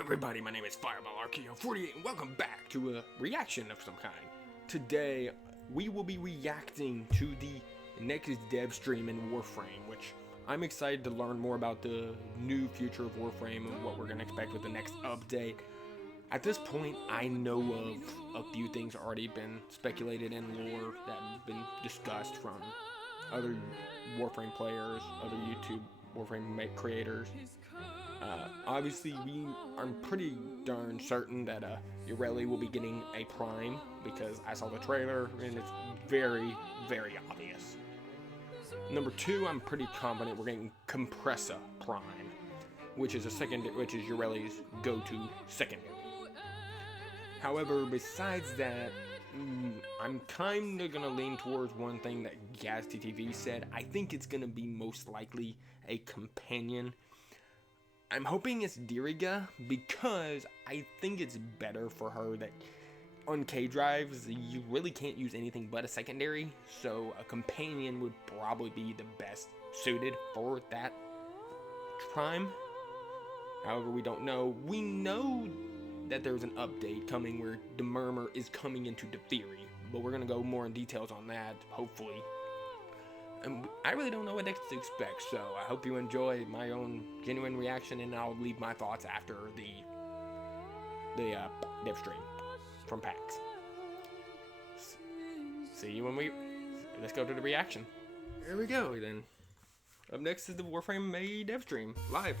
everybody, my name is Fireball Archeo48 and welcome back to a reaction of some kind. Today, we will be reacting to the next Devstream in Warframe, which I'm excited to learn more about the new future of Warframe and what we're going to expect with the next update. At this point, I know of a few things already been speculated in lore that have been discussed from other Warframe players, other YouTube Warframe creators. Obviously, I'm pretty darn certain that Irelie will be getting a Prime because I saw the trailer and it's very, very obvious. Number 2, I'm pretty confident we're getting Compressa Prime, which is Irelie's go-to secondary. However, besides that, I'm kind of going to lean towards one thing that GazTTV said. I think it's going to be most likely a companion. I'm hoping it's Diriga because I think it's better for her that on K-Drives, you really can't use anything but a secondary, so a companion would probably be the best suited for that Prime. However, we don't know. We know that there's an update coming where the Murmur is coming into the theory, but we're going to go more in details on that, hopefully. And I really don't know what next to expect, so I hope you enjoy my own genuine reaction, and I'll leave my thoughts after the Devstream from PAX. See you when let's go to the reaction. Here we go, then. Up next is the Warframe May Devstream, live.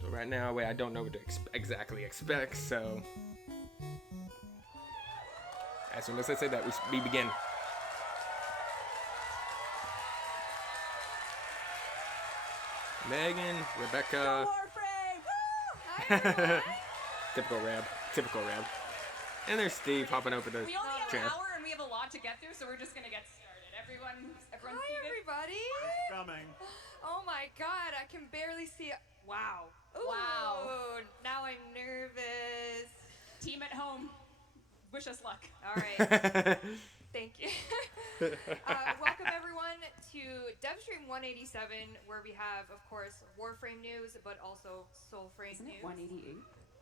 So right now, I don't know what to exactly expect, so as soon as I say that, we begin. Megan, Rebecca. Warframe! Typical Rab. And there's Steve hopping over the We only have chair. an hour and we have a lot to get through, so we're just gonna get started. Everyone's Hi, seated? everybody. Coming. Oh my God, I can barely see. Wow. Ooh, Wow. Now I'm nervous. Team at home, wish us luck. All right. Thank you. Welcome everyone to Devstream 187, where we have, of course, Warframe news, but also Soulframe Isn't it news. 188?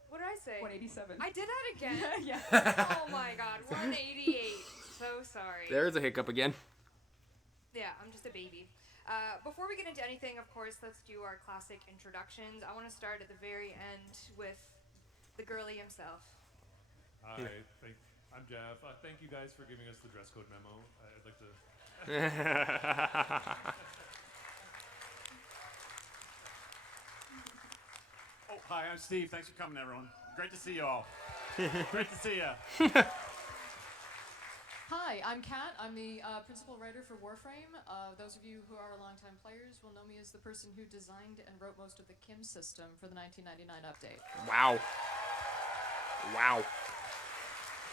What did I say? 187. I did that again. Yeah. Oh my God, 188. So sorry. There's a hiccup again. Yeah, I'm just a baby. Before we get into anything, of course, let's do our classic introductions. I want to start at the very end with the girly himself. Hi, I'm Jeff. Thank you guys for giving us the dress code memo. I'd like to. Oh, hi, I'm Steve. Thanks for coming, everyone. Great to see you all. Great to see you. Hi, I'm Kat. I'm the principal writer for Warframe. Those of you who are longtime players will know me as the person who designed and wrote most of the KIM system for the 1999 update. Wow.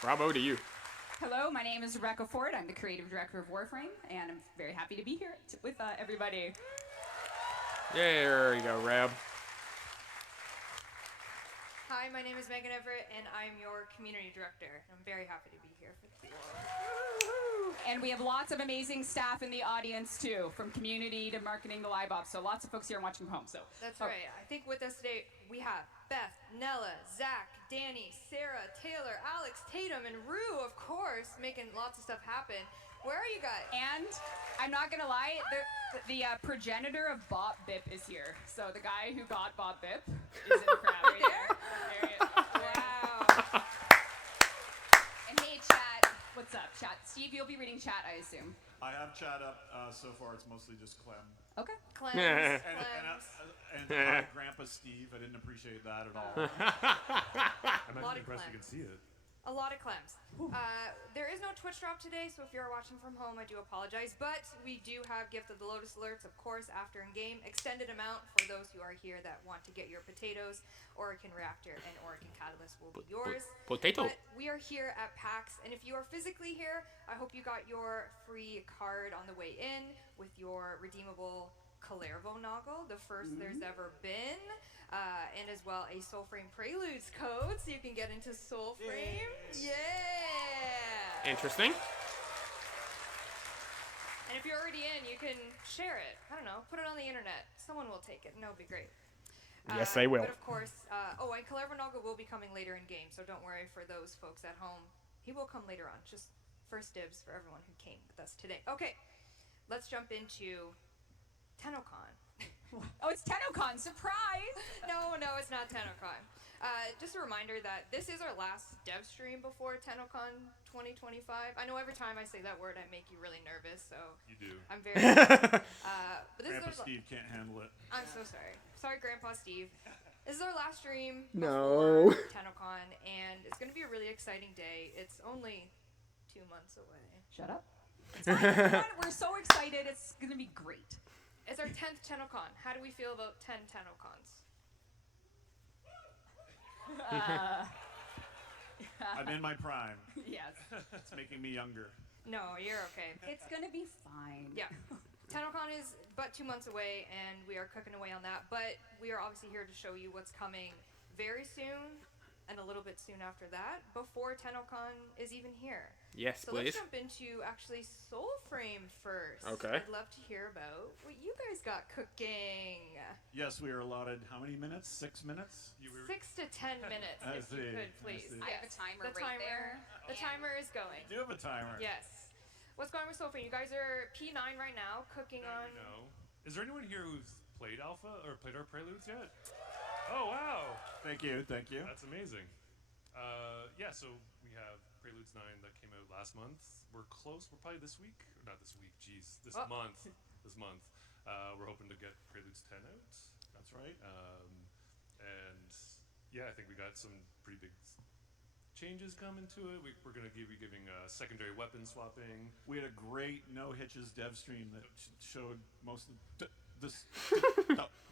Bravo to you. Hello, my name is Rebecca Ford. I'm the creative director of Warframe, and I'm very happy to be here with everybody. There you go, Rab. Hi, my name is Megan Everett, and I'm your community director. I'm very happy to be here for this. And we have lots of amazing staff in the audience too, from community to marketing to live ops. So lots of folks here watching from home. So That's right. I think with us today we have Beth, Nella, Zach, Danny, Sarah, Taylor, Alex, Tatum, and Rue, of course, making lots of stuff happen. Where are you guys? And I'm not gonna lie, the progenitor of Bob Bip is here. So the guy who got Bob Bip is in the crowd right there. There he is. Wow. And hey, chat. What's up, chat? Steve, you'll be reading chat, I assume. I have chat up so far. It's mostly just Clem. Okay. Clems. And Grandpa Steve. I didn't appreciate that at all. I'm Lot actually of impressed you Clem. can see it. A lot of Clems. There is no Twitch drop today, so if you're watching from home, I do apologize. But we do have Gift of the Lotus alerts, of course, after in-game. Extended amount for those who are here that want to get your potatoes. Oracle Reactor and Oracle Catalyst will be yours. Potato. But we are here at PAX, and if you are physically here, I hope you got your free card on the way in with your redeemable Kalervo Noggle, the first there's ever been. And as well a Soulframe Preludes code, so you can get into Soulframe. Yeah! Interesting. And if you're already in, you can share it. I don't know, put it on the internet. Someone will take it, and it'll be great. Yes, they will. But of course, and Kalervanaga will be coming later in game, so don't worry for those folks at home. He will come later on. Just first dibs for everyone who came with us today. Okay, let's jump into TennoCon. Oh, it's TennoCon! Surprise! No, it's not TennoCon. Just a reminder that this is our last dev stream before TennoCon 2025. I know every time I say that word, I make you really nervous, so You do. I'm very but this Grandpa is our, Steve can't handle it. I'm so sorry. Sorry, Grandpa Steve. This is our last stream No. before TennoCon, and it's going to be a really exciting day. It's only 2 months away. Shut up. It's fine, everyone. We're so excited. It's gonna be great. It's our 10th TennoCon. How do we feel about 10 TennoCons? I'm in my prime. Yes. It's making me younger. No, you're okay. It's gonna be fine. Yeah. TennoCon is but 2 months away, and we are cooking away on that. But we are obviously here to show you what's coming very soon, and a little bit soon after that, before TennoCon is even here. Yes, So please. let's jump into actually Soulframe first. Okay. I'd love to hear about what you guys got cooking. Yes, we are allotted how many minutes? 6 minutes? 6 to 10 minutes, I if you see, could, I please. see. I have a Yes. timer The right there. The timer is going. You do have a timer. Yes. What's going on with Soulframe? You guys are P9 right now, cooking on. No. Is there anyone here who's played Alpha or played our Preludes yet? Oh, wow. Thank you. That's amazing. Yeah, so we have Preludes 9 that came out last month. We're close. We're probably this week. Or not this week, jeez. This Oh. month. This month. We're hoping to get Preludes 10 out. That's right. And yeah, I think we got some pretty big changes coming to it. We're going to be giving secondary weapon swapping. We had a great no hitches dev stream that showed most of this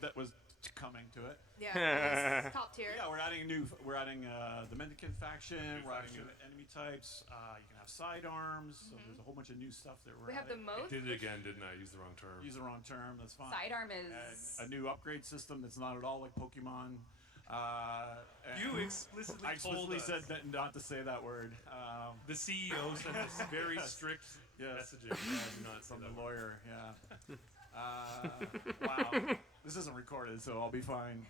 that was coming to it. Yeah, it's top tier. Yeah, we're adding the Mendicant faction. We're adding faction. new enemy types. You can have sidearms. So there's a whole bunch of new stuff that we're We have the adding. most. Did it again, didn't I? Use the wrong term. Use the wrong term. That's fine. Sidearm And is. a new upgrade system that's not at all like Pokemon. And You explicitly I told explicitly us. said that not to say that word. The CEO sent us very strict Yes. messaging. Do not say From that the word. lawyer, yeah. Wow. This isn't recorded, so I'll be fine.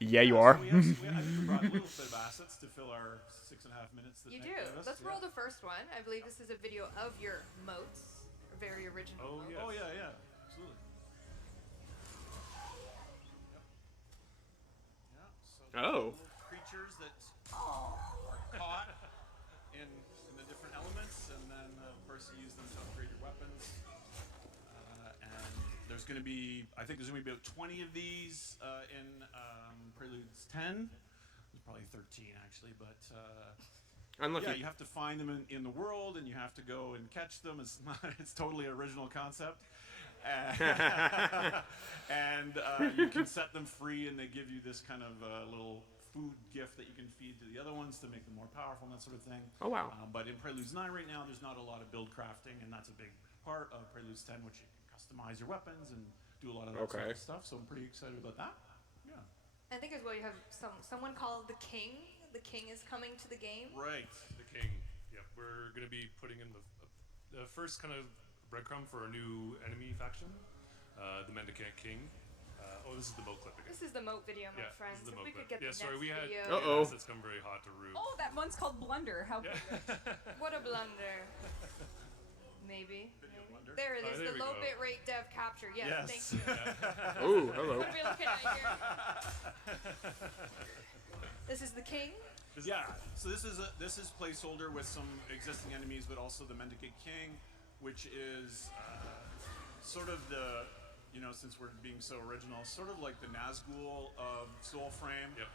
Yeah, you So are. I think we brought a little bit of assets to fill our 6.5 minutes. That You Nick do. gave us. Let's Yeah. roll the first one. I believe this is a video of your moats. Very original. Oh, moats. yes. Oh yeah, absolutely. Yeah. So the Oh. little creatures that are caught in the different elements, and then of course you use them to upgrade your weapons. And there's going to be, I think there's going to be about 20 of these in Preludes 10. There's probably 13 actually, but. Unlucky. Yeah, you have to find them in the world, and you have to go and catch them. It's not. It's totally original concept, and you can set them free, and they give you this kind of little food gift that you can feed to the other ones to make them more powerful and that sort of thing. Oh, wow. But in Preludes 9 right now, there's not a lot of build crafting, and that's a big part of Preludes 10, which you can customize your weapons and do a lot of that sort Okay. of stuff. So I'm pretty excited about that. Yeah. I think as well you have someone called the King. The King is coming to the game. Right. The King. Yep, we're going to be putting in the first kind of breadcrumb for a new enemy faction, the Mendicant King. This is the moat clip again. This is the moat video, my Yeah, friends. this is the If we moat could clip. get Yeah, the sorry, next we had video. Uh-oh. that's come very hot to root. Oh, that one's called Blunder. How Yeah. What a blunder. Maybe. blunder. There it is. there The we low go. bit rate dev capture. Yes, Yes. thank you. Oh, hello. What are we looking at here? This is the King. Yeah, so this is placeholder with some existing enemies, but also the Mendicant King, which is sort of the, since we're being so original, sort of like the Nazgul of Soulframe. Yep.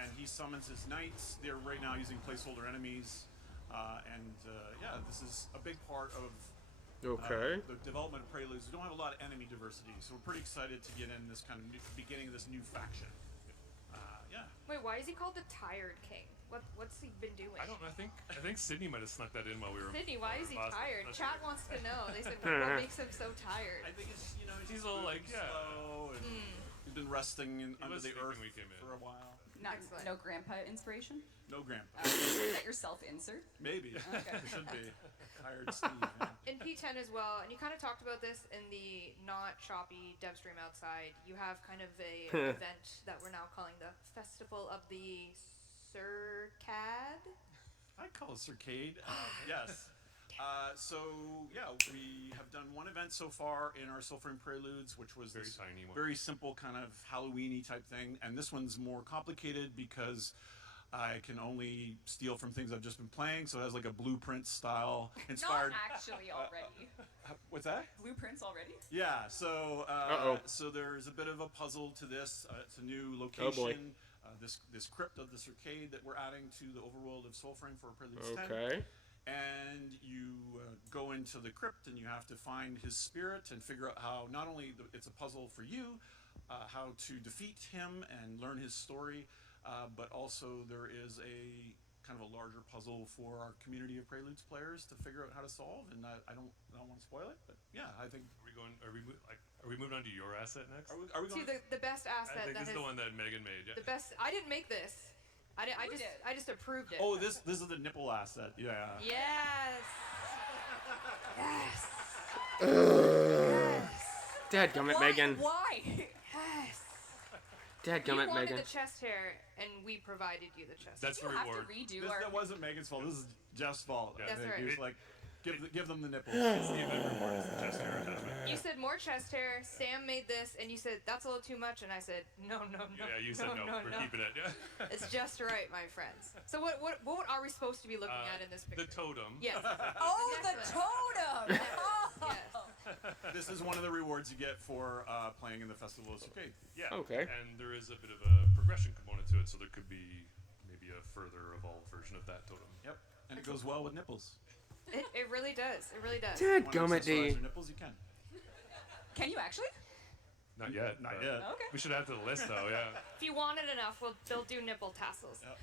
And he summons his knights. They're right now using placeholder enemies, yeah, this is a big part of Okay. the development of Preludes. We don't have a lot of enemy diversity, so we're pretty excited to get in this kind of beginning of this new faction. Yeah. Wait, why is he called the Tired King? What's he been doing? I don't know. I think Sydney might have snuck that in while we were. Sydney, why is he last- tired? last Chat year. wants to know. They said, what makes him so tired? I think it's, He's all like, moving yeah. slow and he's been resting under was the sleeping earth when we came in. for a while. Not, Excellent. no grandpa inspiration? No grandpa. Is that your self-insert? Maybe. Okay. It should be. Hired Steve. Yeah. In P10 as well, and you kind of talked about this in the not choppy Devstream outside. You have kind of a event that we're now calling the Festival of the Circad. I call it Circade. Yes. So yeah, we have done one event so far in our Soulframe Preludes, which was Very this tiny one. very simple kind of Halloween-y type thing, and this one's more complicated because I can only steal from things I've just been playing, so it has like a blueprint style inspired. Not actually already. What's that? Blueprints already? Yeah. So Uh-oh. so there's a bit of a puzzle to this. It's a new Oh, location. boy. This crypt of the Circade that we're adding to the overworld of Soulframe for Preludes 10. Okay. And you go into the crypt and you have to find his spirit and figure out how not only it's a puzzle for you, how to defeat him and learn his story, but also there is a kind of a larger puzzle for our community of Preludes players to figure out how to solve. And I don't want to spoil it, but yeah, I think. Are we moving on to your asset next? Are we See, going? the best I asset think that this is is the one that Megan made. Yeah. the best. I didn't make this. Who did? I just approved it. Oh, this is the nipple asset. Yeah. Yes. Yes. Dadgummit, Megan. Why? Yes. You Dadgummit, wanted Megan. the chest hair, and we provided you the chest. That's the You have reward. to redo This our. that wasn't Megan's fault. This is Jeff's fault. Yeah. That's He right. was like, give them the nipples. It's the event reward is the chest hair attachment. You said more chest hair. Sam made this, and you said that's a little too much, and I said no. Yeah, you said no. We're keeping it. Yeah. It's just right, my friends. So what are we supposed to be looking at in this The picture? totem. Yes. Oh, the Yes. totem! This is one of the rewards you get for playing in the Festival of Circade. Yeah. Okay. And there is a bit of a progression component to it, so there could be maybe a further evolved version of that totem. Yep. And it goes well with nipples. It really does. It really does. Want to Dadgummit, accessorize D. your nipples? You can. Can you actually? Not yet. Not but yet. Okay. We should add to the list though. Yeah. If you want it enough, they'll do nipple tassels. Yep.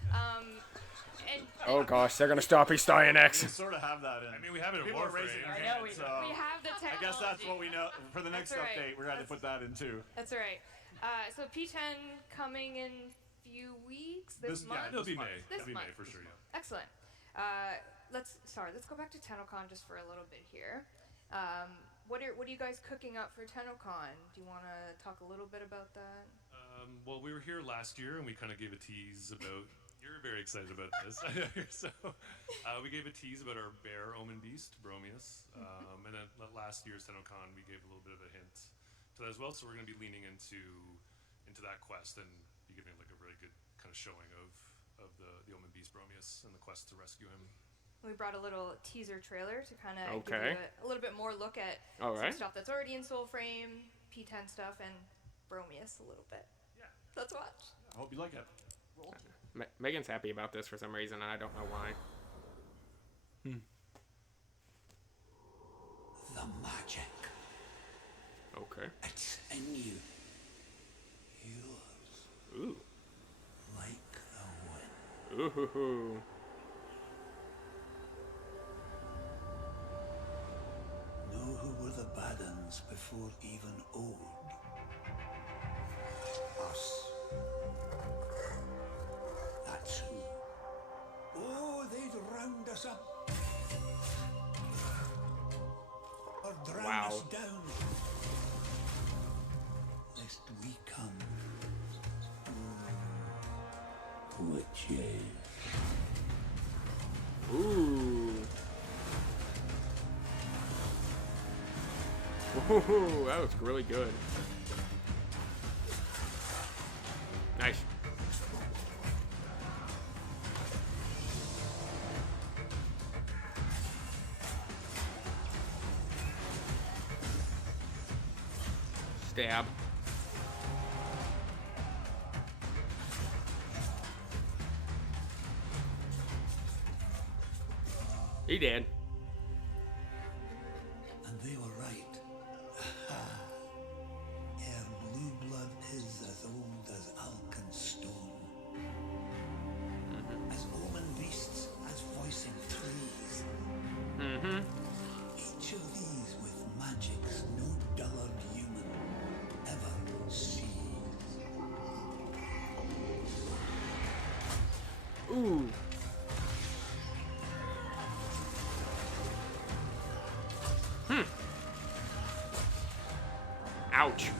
And Oh gosh, they're gonna stop his dying We X. sort of have that in. I mean, we have it in People are raising Warframe. their I know hand, we do. so we have the I technology. guess that's what we know. For the next That's right. update, we're going to put that in too. That's all right. So P10 coming in few weeks. This Yeah, month. It'll be This May. This It'll be May month. for sure. Yeah. Excellent. Let's go back to TennoCon just for a little bit here. What are you guys cooking up for TennoCon? Do you want to talk a little bit about that? Well, we were here last year and we kind of gave a tease about. You're very excited about this. So we gave a tease about our bear omen beast, Bromius. And then last year's TennoCon, we gave a little bit of a hint to that as well. So we're going to be leaning into that quest and be giving like a really good kind of showing of the omen beast Bromius and the quest to rescue him. We brought a little teaser trailer to kind of Okay. give you a little bit more look at All right. some stuff that's already in Soulframe, P10 stuff, and Bromius a little bit. Yeah. Let's watch. I hope you like it. Megan's happy about this for some reason, and I don't know why. The magic. Okay. It's in you. Yours, Ooh. like the wind. Ooh. Know who were the bad uns before even old? Us. That's who. Oh, they'd round us up. Or drown Wow. us down. Lest we come. Witches. Ooh. Ooh, that was really good. Nice. Stab. He did. And they were right. Her blue blood is as old as Alkenstone. As omen beasts, as voicing trees. Each of these with magics no dullard human ever sees. Ouch.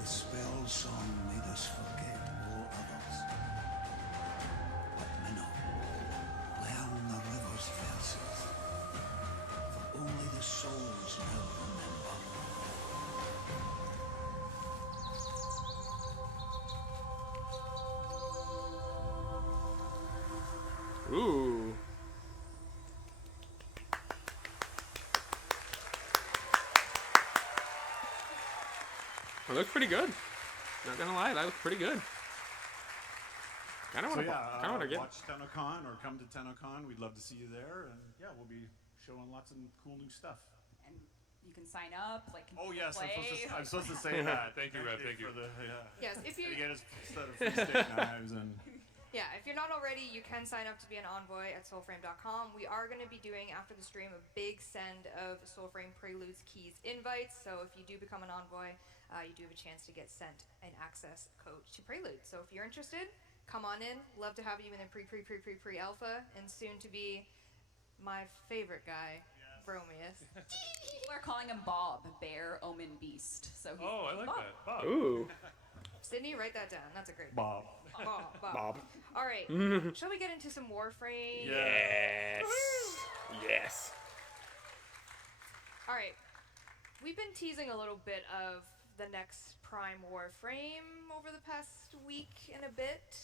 The spell song made us forget all others. But Minnow, learn the river's verses, for only the souls now remember. Ooh. It looks pretty good. Not gonna lie, that looks pretty good. Kind of So want to. yeah, Kind of want to get. watch TennoCon or come to TennoCon. We'd love to see you there, and yeah, we'll be showing lots of cool new stuff. And you can sign up, like Oh yes, play. I'm supposed to say that. Thank you, Rev, thank you. For the, Yes, if you Again, instead of free steak knives and. Yeah, if you're not already, you can sign up to be an envoy at soulframe.com. We are going to be doing, after the stream, a big send of Soulframe Preludes Keys invites. So if you do become an envoy, you do have a chance to get sent an access code to Prelude. So if you're interested, come on in. Love to have you in the pre-alpha, and soon to be my favorite guy, Bromius. People are calling him Bob, Bear Omen Beast. So he's Oh, I like Bob. that. Bob. Ooh. Sydney, write that down. That's a great Bob. Bob. Bob. All right. Shall we get into some Warframe? Yes. Yes. All right. We've been teasing a little bit of the next Prime Warframe over the past week and a bit.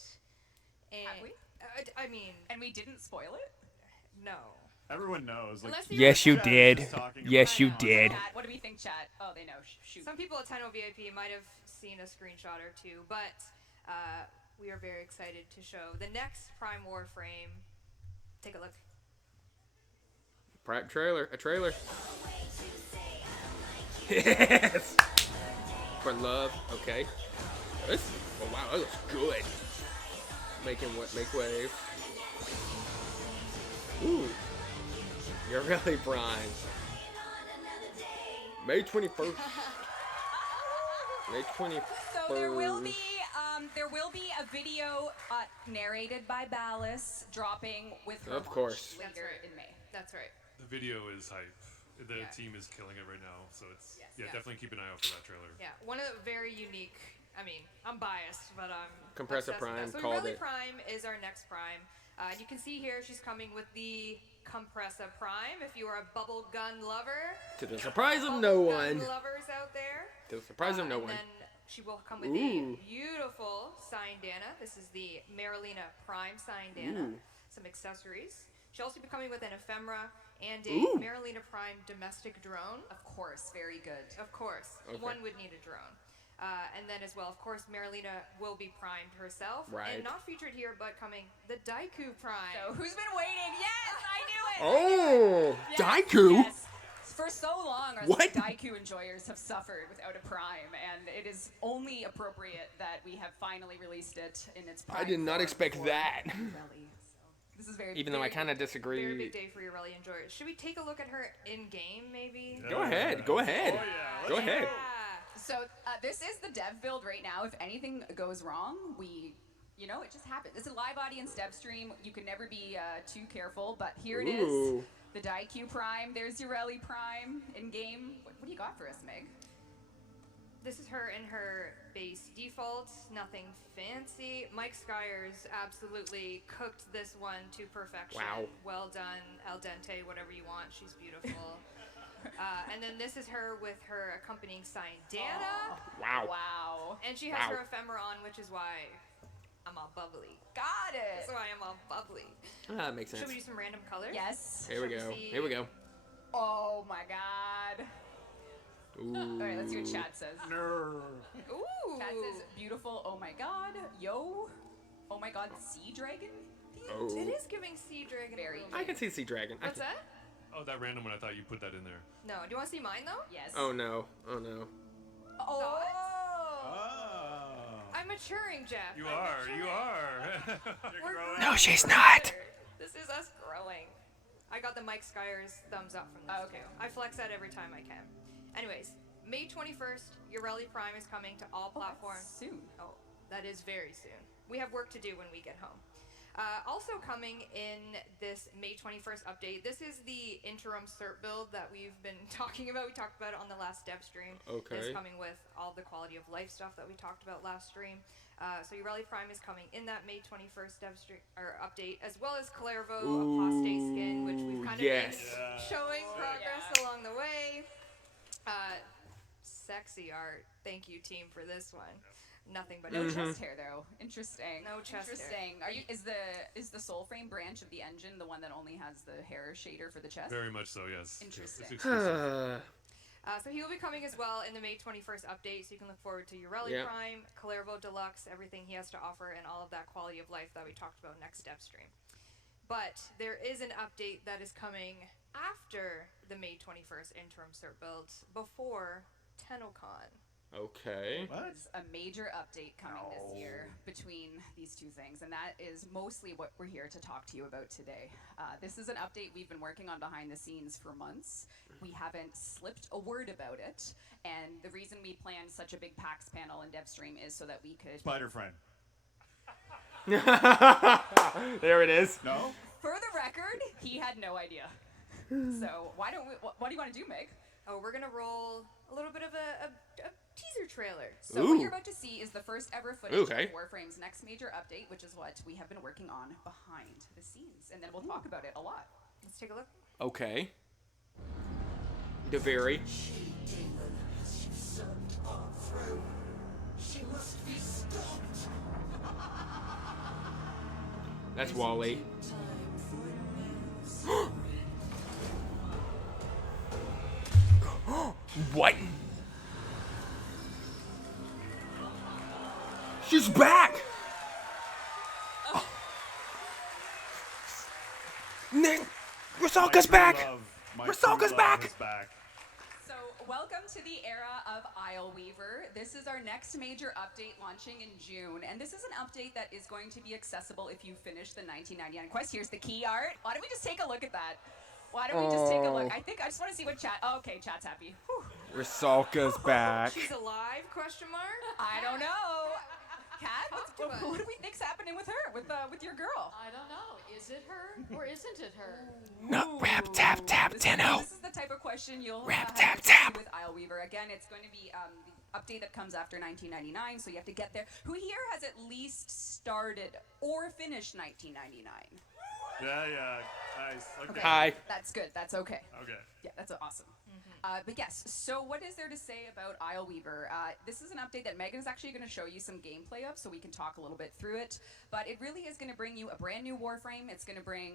And Have we? I mean, And we didn't spoil it? no. Everyone knows. Like, Unless you're Yes, you Chad was did. just talking Yes, about you it. did. Chat, what do we think, chat? Oh, they know. Shoot. Some people at 10 VIP might have seen a screenshot or two, but we are very excited to show the next Prime Warframe. Take a look. Prime trailer. A trailer. Yes. For love. Okay. This. Oh wow, that looks good. Make waves. Ooh. You're really Brian. May 21st. May 21st. So there will be a video narrated by Ballas dropping with her Of launch course. That's later right. in May. That's right. The video is hype. The Yeah. team is killing it right now, so it's Yeah. definitely keep an eye out for that trailer. Yeah, one of the very unique. I mean, I'm biased, but I'm Compressor obsessed with Prime that. So called Really it. Prime is our next Prime. You can see here she's coming with the Compressor Prime. If you are a bubble gun lover, To the surprise of no bubble gun one. lovers out there. To the surprise of no and one. then she will come with Ooh. a beautiful signed Dana. This is the Marilena Prime signed Dana. Ooh. Some accessories. She'll also be coming with an ephemera and a Ooh. Marilena Prime domestic drone. Of course, very good. Of course, Okay. one would need a drone. And then as well, of course, Marilena will be primed herself. Right. And not featured here, but coming, the Daiku Prime. So who's been waiting? Yes, I knew it. Oh, Yes, Daiku. Yes. For so long, our What? Daiku enjoyers have suffered without a Prime, and it is only appropriate that we have finally released it in its Prime I did not form expect for that. Rally. So this is very Even though I very kind of good. disagree. Very big day for your rally enjoyers. Should we take a look at her in game, maybe? Go ahead. Go ahead. Oh, yeah. Go Let's ahead. Yeah. So this is the dev build right now. If anything goes wrong, it just happens. It's a live audience dev stream. You can never be too careful, but here it is. Ooh. The Daiku Prime. There's your Rally Prime in game. What do you got for us, Meg? This is her in her base default, nothing fancy. Mike Skyers absolutely cooked this one to perfection. Wow. Well done, al dente, whatever you want. She's beautiful. And then this is her with her accompanying sign Dana. Wow. Wow. And she has Wow. her ephemera on, which is why I'm all bubbly. Got it. That's why I'm all bubbly. That makes Should sense. we do some random colors? Yes. Here we Shall go. we see? Here we go. Oh my God. Ooh. All right, let's see what chat says. No. Ooh. Chat says beautiful. Oh my God. Yo. Oh my God. Sea dragon. Oh. It is giving Sea Dragon. Very a little I bit. can see Sea Dragon. What's that? Oh, that random one. I thought you put that in there. No. Do you want to see mine though? Yes. Oh no. Oh no. Oh. Oh. I'm maturing, Jeff. You I'm are. You maturing. are. We're growing. No, she's growing not. together. This is us growing. I got the Mike Skyers thumbs up from this Okay. too. I flex that every time I can. Anyways, May 21st, your Rally Prime is coming to all platforms. Soon. Oh, that is very soon. We have work to do when we get home. Also coming in this May 21st update, this is the interim cert build that we've been talking about. We talked about it on the last Devstream. Okay. It's coming with all the quality of life stuff that we talked about last stream. So Ureli Prime is coming in that May 21st Devstream or update, as well as Clairvo Apostate Skin, which we've kind of been showing progress along the way. Sexy art. Thank you, team, for this one. Nothing but No chest hair though. Interesting. No chest hair. Interesting. Are you? Is the soul frame branch of the engine the one that only has the hair shader for the chest? Very much so, yes. Interesting. It's exclusive. So he will be coming as well in the May 21st update, so you can look forward to Ureli Prime, Clairvo Deluxe, everything he has to offer, and all of that quality of life that we talked about next Devstream. But there is an update that is coming after the May 21st interim cert builds, before TennoCon. Okay. What? There's a major update coming this year between these two things, and that is mostly what we're here to talk to you about today. This is an update we've been working on behind the scenes for months. We haven't slipped a word about it, and the reason we planned such a big PAX panel in Devstream is so that we could... Spider frame. There it is. No? For the record, he had no idea. So what do you want to do, Meg? Oh, we're going to roll a little bit of a teaser trailer. So what you're about to see is the first ever footage of Warframe's next major update, which is what we have been working on behind the scenes. And then we'll talk about it a lot. Let's take a look. Okay. Deveri. That's Wally. What? She's back! Oh. Rusalka's back! Rusalka's back! So welcome to the era of Isleweaver. This is our next major update launching in June, and this is an update that is going to be accessible if you finish the 1999 quest. Here's the key art. Why don't we just take a look at that? Why don't we just take a look? I just want to see what chat... Oh, okay, chat's happy. Whew. Rusalka's back. She's alive, question mark? I don't know. Kat, to what do we think's happening with her, with your girl? I don't know. Is it her or isn't it her? No, rap, tap, tap, Tenno. This is the type of question you'll Rap, have tap, to tap. do with Isleweaver. Again, it's going to be the update that comes after 1999, so you have to get there. Who here has at least started or finished 1999? Yeah, nice. Okay. Hi. That's good. That's okay. Okay. Yeah, that's awesome. But yes, so what is there to say about Isleweaver? This is an update that Megan is actually going to show you some gameplay of, so we can talk a little bit through it. But it really is going to bring you a brand new Warframe. It's going to bring...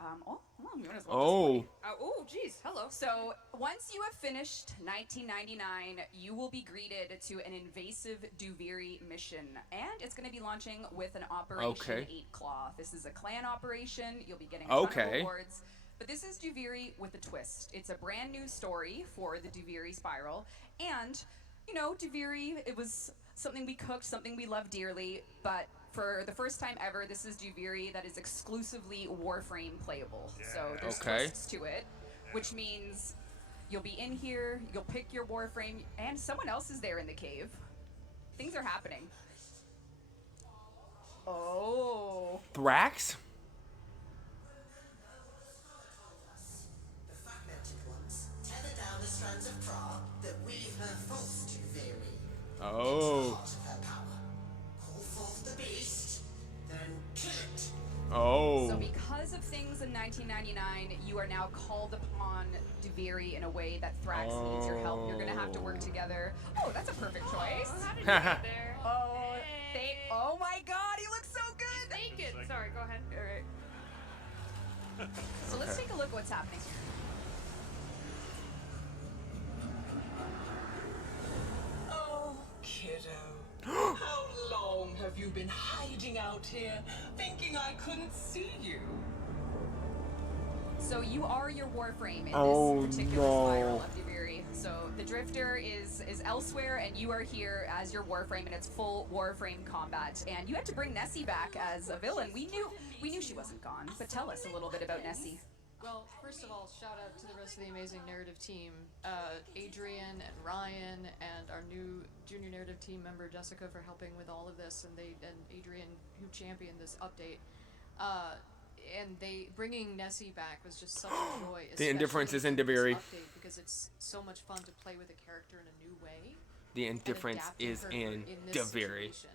you might as well just play. Oh, geez. Hello. So once you have finished 1999, you will be greeted to an invasive Duviri mission, and it's going to be launching with an Operation 8 Claw. This is a clan operation. You'll be getting a ton of rewards. But this is Duviri with a twist. It's a brand new story for the Duviri Spiral, and you know, Duviri, it was something we cooked, something we love dearly, but for the first time ever, this is Duviri that is exclusively Warframe playable. So there's twists to it, which means you'll be in here, you'll pick your Warframe, and someone else is there in the cave. Things are happening. Oh. Thrax? The fragmented ones tether down the strands of Pra that weave her false to Viri. Oh. Part of her power. Call forth the beast, then kill it. Oh. So because of things in 1999, you are now called upon Duviri in a way that Thrax needs your help. You're going to have to work together. Oh, that's a perfect choice. How did you get there? Oh my god, he looks so good! Naked. Sorry, go ahead. All right. So let's take a look at what's happening here. Oh, kiddo. How long have you been hiding out here, thinking I couldn't see you? So you are your Warframe in this particular spiral of Duviri. So the Drifter is elsewhere, and you are here as your Warframe, and it's full Warframe combat. And you had to bring Nessie back as a villain. We knew she wasn't gone, but tell us a little bit about Nessie. Well, first of all, shout out to the rest of the amazing narrative team, Adrian and Ryan, and our new junior narrative team member Jessica for helping with all of this, and Adrian who championed this update. And bringing Nessie back was just such a joy. The indifference is especially in with this Deviri. update, because it's so much fun to play with a character in a new way. The and indifference adapt is her in this Deviri. situation.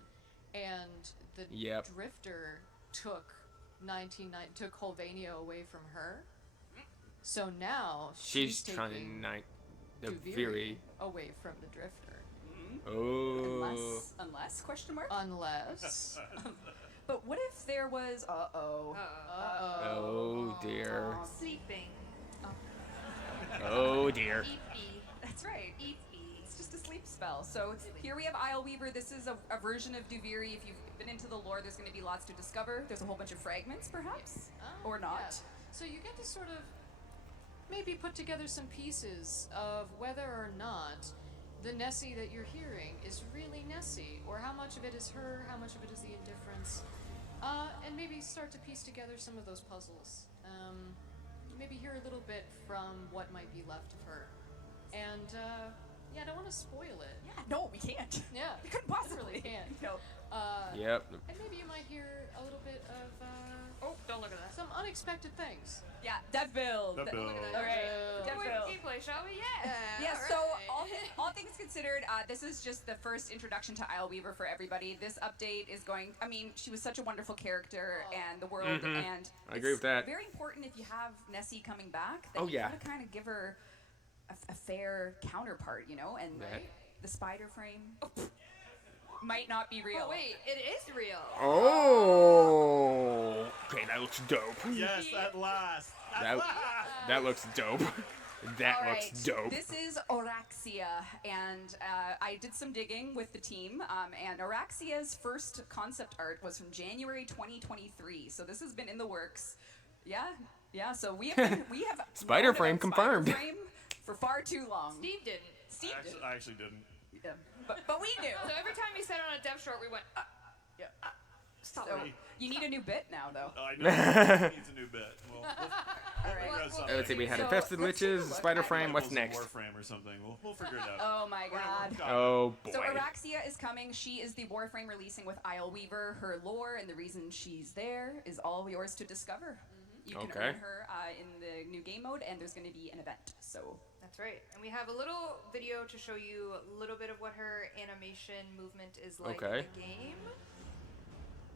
And the Yep. Drifter took Holvania away from her. So now She's taking trying to knight Deviri Deviri. away from the Drifter. Oh. Unless question mark. Unless. But what if there was Oh dear. Sleeping. Oh dear. Eepy. That's right. Eepy. It's just a sleep spell. So here we have Isleweaver. This is a version of Duviri. If you've been into the lore, there's going to be lots to discover. There's a whole bunch of fragments, perhaps, or not. Yeah. So you get to sort of maybe put together some pieces of whether or not the Nessie that you're hearing is really Nessie, or how much of it is her, how much of it is the indifference, and maybe start to piece together some of those puzzles. Maybe hear a little bit from what might be left of her. And, yeah, I don't want to spoil it. Yeah, no, we can't. Yeah. We couldn't possibly. Can't. No. Yep. And maybe you might hear a little bit of, Oh, don't look at that. some unexpected things. Yeah, dev build. Dev build. All right. Dev Dev Wait, build. gameplay, shall we? Yeah. Yeah, all so right. all things considered, this is just the first introduction to Isleweaver for everybody. This update is going, I mean, she was such a wonderful character and the world, and I agree with that. It's very important if you have Nessie coming back, that Oh, you yeah. gotta kind of give her a fair counterpart, you know, and Right. the spider frame might not be real. Oh, wait, it is real. Oh. Okay, that looks dope. Yes, at last. At That last. that looks dope. That All looks right, dope. This is Oraxia, and I did some digging with the team, and Oraxia's first concept art was from January 2023, so this has been in the works. Yeah, so we have Spider known frame about confirmed. Spider frame for far too long. Steve didn't. Steve did. I actually didn't. Yeah, but we knew. So every time he said it on a dev short, we went, Yeah. stop So it. you need a new bit now, though. I know. It needs a new bit. We'll All right. figure out Well, something. Let's see, we had So, Infested let's take a Liches, look Spider at Frame, what's Rivals next? of Warframe or something. We'll figure it out. Oh my God. Oh boy. So Araxia is coming. She is the Warframe releasing with Isleweaver. Her lore and the reason she's there is all yours to discover. You can Okay. earn her in the new game mode, and there's going to be an event. So That's right. And we have a little video to show you a little bit of what her animation movement is like Okay. in the game.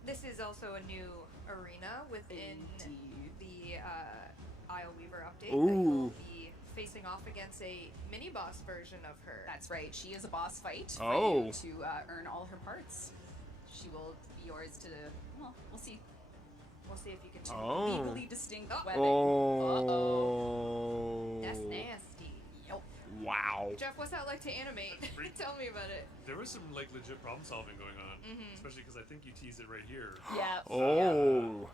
This is also a new arena within Indeed. the Isleweaver update. Ooh. That you'll be facing off against a mini-boss version of her. that's right. She is a boss fight for Oh. you to earn all her parts. She will be yours to. Well, we'll see. We'll see if you can Oh. legally distinct Oh. webbing. Oh. That's nasty. Yep. Wow. Jeff, what's that like to animate? Tell me about it. There was some like legit problem solving going on, especially because I think you teased it right here. Yeah. Oh.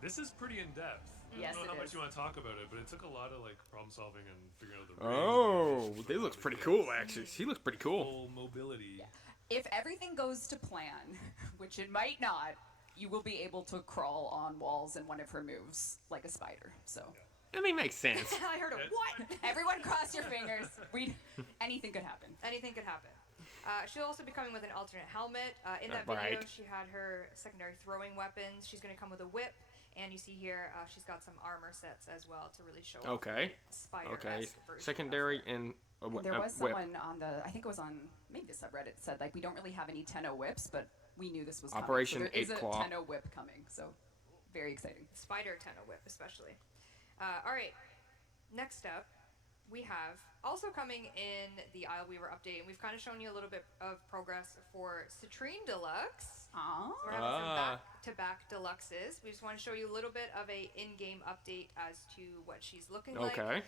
This is pretty in depth. Yes, I don't know it how much is. you want to talk about it, but it took a lot of like problem solving and figuring out the Oh, range. this looks pretty cool actually. She looks pretty cool. Full mobility. If everything goes to plan, which it might not, you will be able to crawl on walls in one of her moves like a spider. So I mean, makes sense. I heard a Yeah. what? everyone cross your fingers. Anything could happen. Anything could happen. She'll also be coming with an alternate helmet. In that video, Right. she had her secondary throwing weapons. She's going to come with a whip. And you see here, she's got some armor sets as well to really show off Okay. a spider Okay. Secondary and a There was whip. someone on the, I think it was on maybe the subreddit, said like we don't really have any Tenno whips, but we knew this was coming. Operation so there is Eight a Claw. Tenno whip coming. So very exciting. Spider Tenno whip, especially. All right. Next up, we have also coming in the Isleweaver update, and we've kind of shown you a little bit of progress for Citrine Deluxe. Ah. We're having some back-to-back deluxes. We just want to show you a little bit of a in-game update as to what she's looking like. Okay.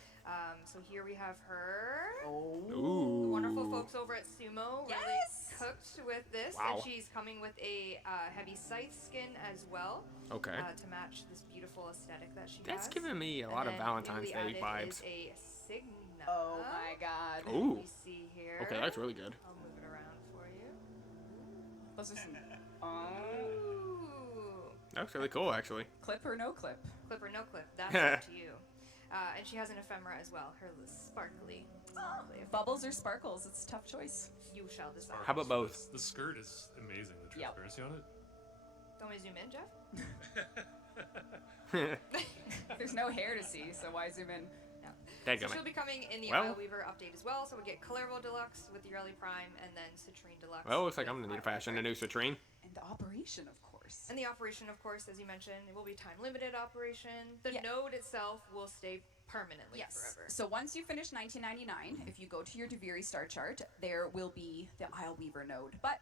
So here we have her. Oh. The Ooh. wonderful folks over at Sumo really Yes! cooked with this, Wow. and she's coming with a heavy scythe skin as well Okay. to match this beautiful aesthetic that she That's has. giving me a And lot of then Valentine's newly Day added vibes. is a Signa. Oh my God. Ooh. You see here. Okay, that's really good. I'll move it around for you. Those are some. Ooh. That's really cool actually. Clip or no clip? Clip or no clip, that's up to you. And she has an ephemera as well, her sparkly. Bubbles or sparkles? It's a tough choice. You shall decide. How about both? The skirt is amazing. The Yep. transparency on it. Do you want me to zoom in, Jeff? There's no hair to see, so why zoom in? No. Dang So it. she'll be coming in the Well- Isleweaver update as well. So we get Clervo Deluxe with the early Prime, and then Citrine Deluxe. Well, looks like with I'm gonna need to Isleweaver. fashion a new citrine. And the operation, of course. And the operation, of course, as you mentioned, it will be time-limited operation. The Yeah. node itself will stay permanently forever. So once you finish 1999, if you go to your Duviri star chart, there will be the Isleweaver node. But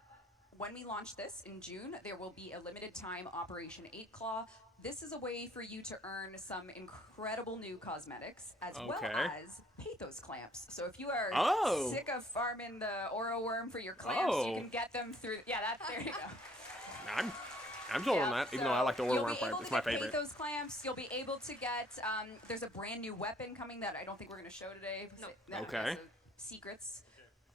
when we launch this in June, there will be a limited time Operation 8 Claw. This is a way for you to earn some incredible new cosmetics, as well Okay. as Pathos clamps. So if you are Oh. sick of farming the Oro Worm for your clamps, Oh. you can get them through. Yeah, there you go. I'm sold on Yeah, that, even though I like the you'll Warframe be part. able It's to my get favorite. Pathos clamps. You'll be able to get. There's a brand new weapon coming that I don't think we're going to show today. No. Okay. it's secrets.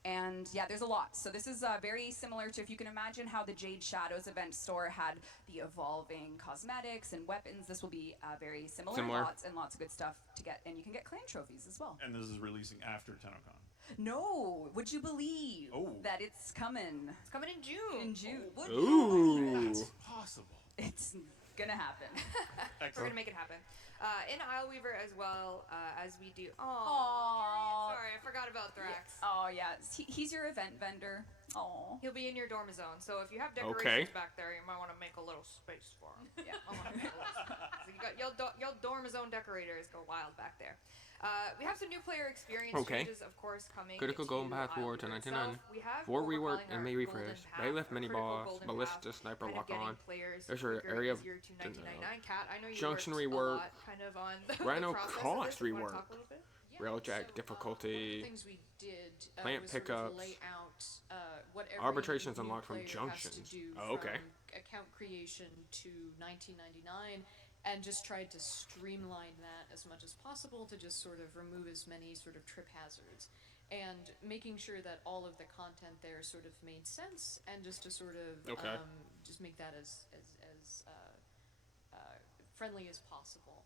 And yeah, there's a lot. So this is very similar to, if you can imagine how the Jade Shadows event store had the evolving cosmetics and weapons. This will be very similar. Similar. Lots and lots of good stuff to get, and you can get clan trophies as well. And this is releasing after TennoCon. No, would you believe Oh. that it's coming It's coming in June. in June? Ooh. That's possible. It's gonna happen. We're gonna make it happen. In Isleweaver as well as we do. Aw. Sorry, I forgot about Thrax. Oh yeah, he's your event vendor. Oh. He'll be in your dorm zone. So if you have Okay. decorations back there, you might want to make a little space for him. Yeah. I wanna make a little space. So you got your dorm zone decorators go wild back there. We have some new player experience Okay. changes, of course, coming. Critical to Golden Path War to Isleweaver 99. itself. We have For what we're rework calling and our May Golden refresh. Path, Bailiff, our mini critical boss, Golden ballista, Path, sniper, kind of lock getting on. players There's our quicker, area easier to 1999. Cat, I know you Junction worked rework. a lot kind of on the Rhino process of cost this. You wanna rework. talk a little bit? Yeah, Railjack one of the difficulty, things we did plant was sort of pickups, lay out what every arbitrations new unlocked from player has junctions. to do Oh, okay. from account creation to 1999, and just tried to streamline that as much as possible to just sort of remove as many sort of trip hazards, and making sure that all of the content there sort of made sense, and just to sort of Okay. just make that as friendly as possible.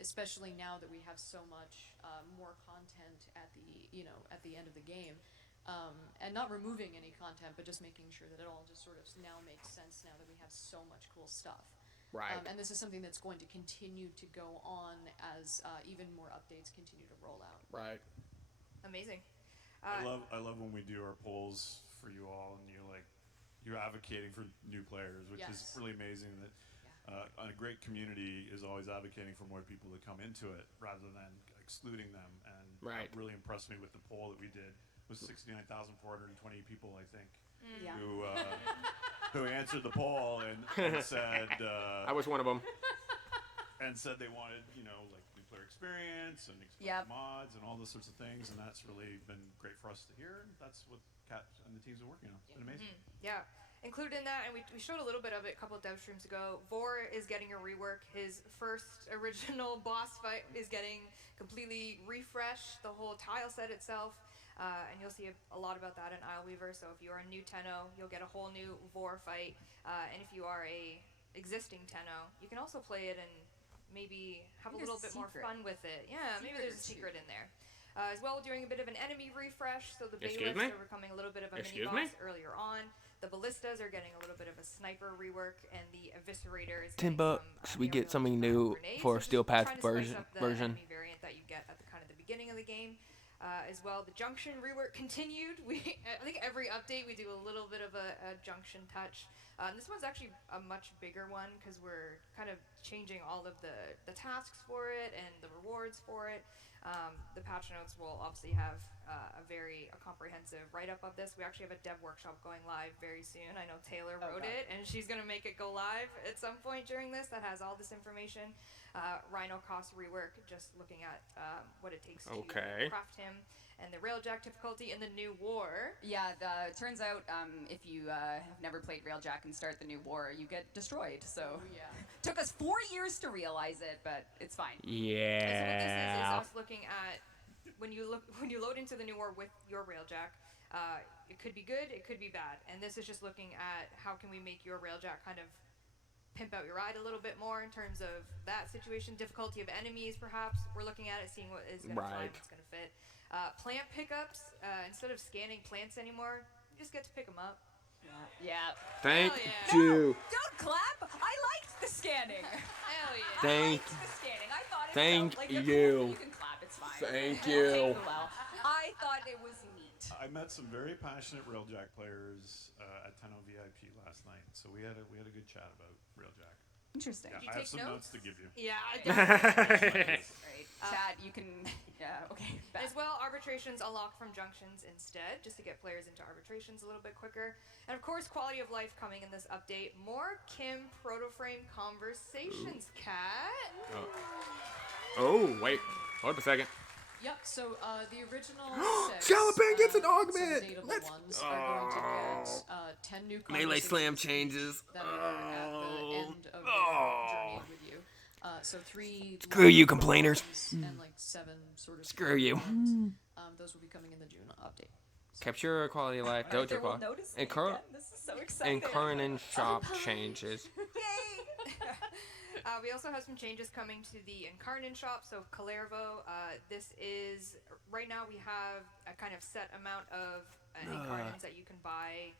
Especially now that we have so much more content at the end of the game, and not removing any content, but just making sure that it all just sort of now makes sense now that we have so much cool stuff. Right. And this is something that's going to continue to go on as even more updates continue to roll out. Right. Amazing. I love when we do our polls for you all, and you're advocating for new players, which is Yes. really amazing. That a great community is always advocating for more people to come into it rather than excluding them. And Right. what really impressed me with the poll that we did was 69,420 people, I think, Yeah. who answered the poll and said I was one of them. and said they wanted like new player experience and Yep. mods and all those sorts of things, and that's really been great for us to hear. That's what Kat and the teams are working on. It's been amazing. Yeah. Included in that, and we showed a little bit of it a couple of dev streams ago, Vor is getting a rework. His first original boss fight is getting completely refreshed, the whole tile set itself, and you'll see a lot about that in Isleweaver. So if you are a new Tenno, you'll get a whole new Vor fight, and if you are a existing Tenno, you can also play it and maybe have a Maybe little there's bit a more secret. fun with it. Yeah, maybe Secret there's or a two. secret in there. As well, doing a bit of an enemy refresh, so the Excuse bailiffs me? are becoming a little bit of a Excuse mini me? boss earlier on. The ballistas are getting a little bit of a sniper rework, and the eviscerator is $10 getting we some, get aerial something grenades, new for just Steel Path trying to spice version. up the enemy variant that you get at the kind of the beginning of the game. As well, the junction rework continued. I think every update we do a little bit of a junction touch. This one's actually a much bigger one because we're kind of changing all of the tasks for it and the rewards for it. The patch notes will obviously have a comprehensive write-up of this. We actually have a dev workshop going live very soon. I know Taylor wrote Okay. it, and she's going to make it go live at some point during this that has all this information. Rhino cost rework, just looking at what it takes to Okay. craft him, and the railjack difficulty in the new war. Yeah, it turns out if you have never played Railjack and start the new war, you get destroyed. So Yeah. took us 4 years to realize it, but it's fine. And so what this Yeah. is us looking at when you load into the new war with your railjack. It could be good, it could be bad, and this is just looking at how can we make your railjack kind of pimp out your ride a little bit more in terms of that situation, difficulty of enemies perhaps. We're looking at it, seeing what is going to fly, Right. what's going to fit. Plant pickups, instead of scanning plants anymore, you just get to pick them up. Yeah. Thank Hell yeah. you. Don't clap. I liked the scanning. Hell yeah. Thank The scanning. I thought it Thank felt like you. You can clap. It's fine. Thank I'll you. take the well. I thought it was neat. I met some very passionate Railjack players at Tenno VIP last night, so we had a good chat about Railjack. Interesting. Yeah, Did you I have take some notes? notes to give you. Yeah, I definitely. Right. Chad, you can. Yeah. Okay. As well, arbitrations unlock from junctions instead, just to get players into arbitrations a little bit quicker. And of course, quality of life coming in this update. More Kim Protoframe conversations, Cat. Oh, wait. Hold up a second. Yep, so the original six, Caliban gets an some augment! dateable Let's- ones are going to get 10 new Melee slam conversations changes. that are at the end of their Oh. journey with you. So 3 Screw you, complainers. and like 7 sort of Screw you. ones. Those will be coming in the June update. Capture quality of life, They dojo will quality. notice me And Car- again. This is so exciting. And Karnan shop changes. Yay! We also have some changes coming to the Incarnan shop. So Kalervo, this is right now we have a kind of set amount of Incarnans that you can buy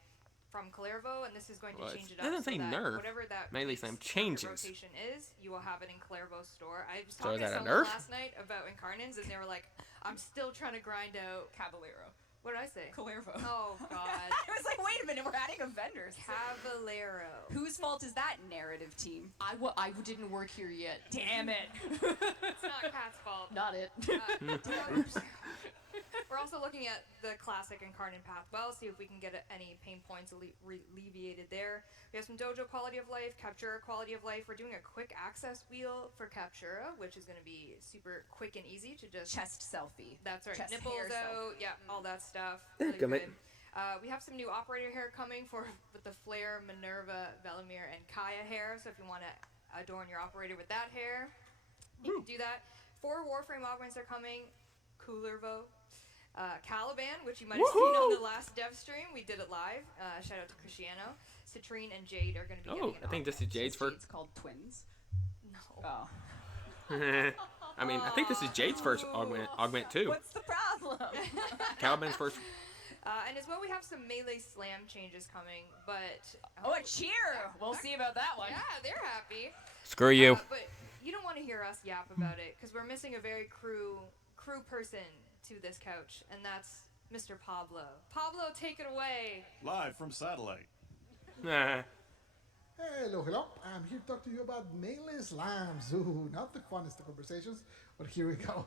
from Kalervo, and this is going to Well, change it it doesn't up so say that nerf. whatever that Melee week's Slam market changes. rotation is, you will have it in Kalervo's store. I was So talking is to that a someone nerf? last night about Incarnans, and they were like, "I'm still trying to grind out." Caballero. What did I say? Calervo. Oh God, I was like, wait a minute, we're adding a vendor. Caballero. Whose fault is that, narrative team? I didn't work here yet. Damn it. It's not Cat's fault. Not it. We're also looking at the classic Incarnate path well, see if we can get any pain points alleviated there. We have some dojo quality of life, Captura quality of life. We're doing a quick access wheel for Captura, which is going to be super quick and easy to just... Chest selfie. That's right. Chest Nipples hair out, yeah, all that stuff. Yeah, Really come good. in. We have some new operator hair coming with the Flare, Minerva, Velimir, and Kaya hair. So if you want to adorn your operator with that hair, you can do that. 4 Warframe augments are coming. Coolervo. Caliban, which you might have seen on the last Devstream. We did it live. Shout out to Cristiano. Citrine and Jade are going to be getting an I think this is augment. Jade's first. It's called twins. No. Oh. I mean, I think this is Jade's first augment too. What's the problem? Caliban's first. And as well, we have some melee slam changes coming, but... Oh, a cheer! We'll see about that one. Yeah, they're happy. Screw you. But you don't want to hear us yap about it, because we're missing a very crew person to this couch, and that's Mr. Pablo. Pablo, take it away. Live from satellite. Nah. Hello, hello. I'm here to talk to you about melee slams. Ooh, not the funnest of conversations, but here we go.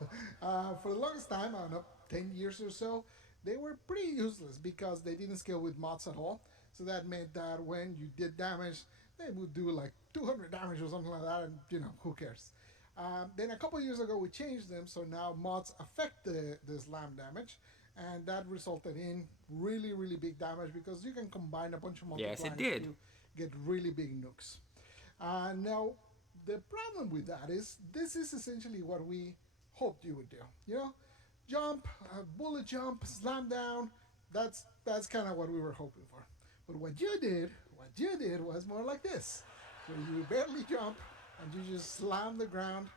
For the longest time, I don't know, 10 years or so, they were pretty useless because they didn't scale with mods at all. So that meant that when you did damage, they would do like 200 damage or something like that, and you know, who cares? Then a couple years ago, we changed them, so now mods affect the slam damage, and that resulted in really, really big damage because you can combine a bunch of multipliers Yes, it did. to get really big nukes. Now, the problem with that is this is essentially what we hoped you would do. You know, jump, bullet jump, slam down. That's kind of what we were hoping for. But what you did was more like this, where you barely jump and you just slam the ground.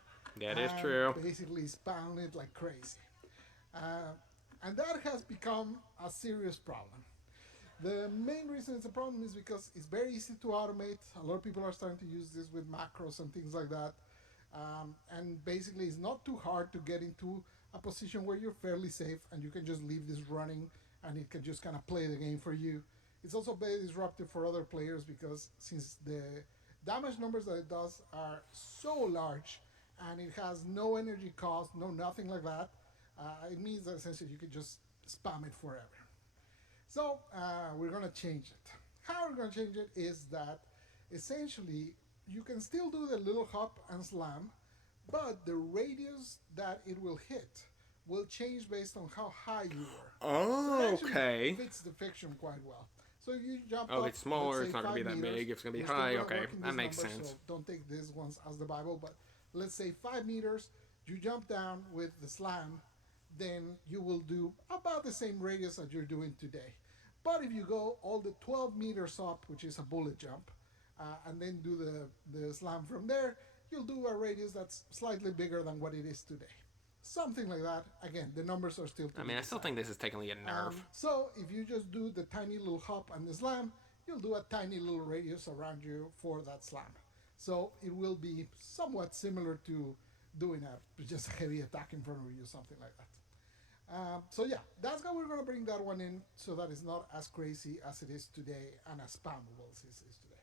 That is and true. Basically spawn it like crazy. And that has become a serious problem. The main reason it's a problem is because it's very easy to automate. A lot of people are starting to use this with macros and things like that. And basically it's not too hard to get into a position where you're fairly safe and you can just leave this running and it can just kind of play the game for you. It's also very disruptive for other players because since the damage numbers that it does are so large and it has no energy cost, no nothing like that, it means that essentially you can just spam it forever. So we're going to change it. How we're going to change it is that essentially you can still do the little hop and slam, but the radius that it will hit will change based on how high you were. Oh, So it actually okay. fits the fiction quite well. So if you jump Oh, up, it's smaller, let's it's say not gonna be 5 that meters, big, it's gonna be we're still high, working okay, these that makes numbers, sense. So don't take these ones as the Bible, but let's say 5 meters, you jump down with the slam, then you will do about the same radius that you're doing today. But if you go all the 12 meters up, which is a bullet jump, and then do the slam from there, you'll do a radius that's slightly bigger than what it is today. something like that. Again, the numbers are still. I mean, I still think this is technically a nerf. So if you just do the tiny little hop and the slam, you'll do a tiny little radius around you for that slam. So it will be somewhat similar to doing just a heavy attack in front of you, something like that. So yeah, that's how we're going to bring that one in, so that it's not as crazy as it is today and as spammable as it is today.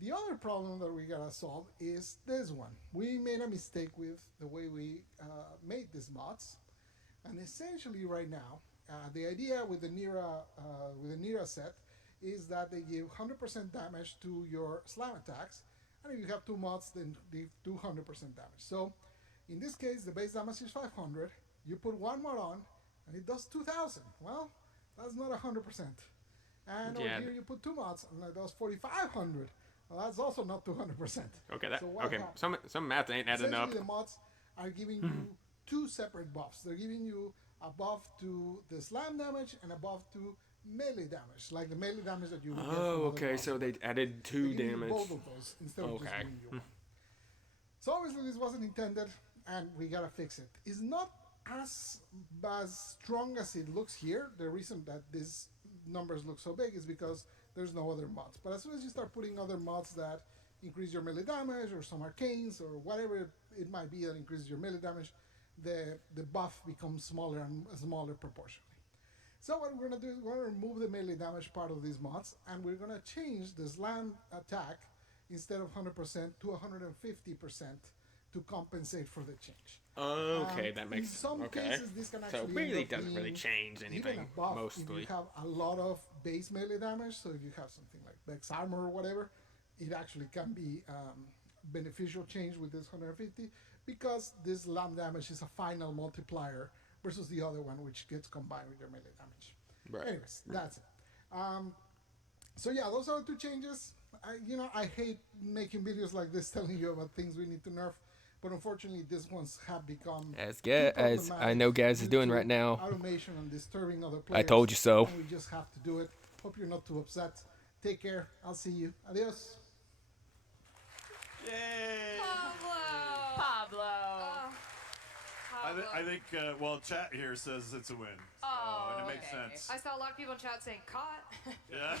The other problem that we gotta solve is this one. We made a mistake with the way we made these mods, and essentially right now, the idea with the Nira set is that they give 100% damage to your slam attacks, and if you have two mods, then they do 100% damage. So in this case, the base damage is 500. You put one mod on, and it does 2,000. Well, that's not 100%. And over here, you put two mods, and it does 4,500. Well, that's also not 200%. Okay, some math ain't adding up. The mods are giving you two separate buffs. They're giving you a buff to the slam damage and a buff to melee damage, like the melee damage that you would get. Oh, okay, so they added two damage. Both of those instead of just giving you one. So obviously this wasn't intended, and we gotta fix it. It's not as strong as it looks here. The reason that these numbers look so big is because there's no other mods. But as soon as you start putting other mods that increase your melee damage, or some arcanes, or whatever it might be that increases your melee damage, the buff becomes smaller and smaller proportionally. So what we're going to do is we're going to remove the melee damage part of these mods, and we're going to change the slam attack instead of 100% to 150% to compensate for the change. Okay, that makes sense. In some cases, this can actually so it really doesn't really change anything, mostly. If you have a lot of base melee damage, so if you have something like Vex Armor or whatever, it actually can be beneficial change with this 150, because this slam damage is a final multiplier versus the other one, which gets combined with your melee damage. Right. Anyways, that's it. So yeah, those are the two changes. I hate making videos like this telling you about things we need to nerf, but unfortunately, these ones have become as I know Gaz is doing right now. Automation and disturbing other players. I told you so. And we just have to do it. Hope you're not too upset. Take care. I'll see you. Adios. Yay! Pablo. I think, well, chat here says it's a win. Oh, and it makes sense. I saw a lot of people in chat saying, caught. Yeah,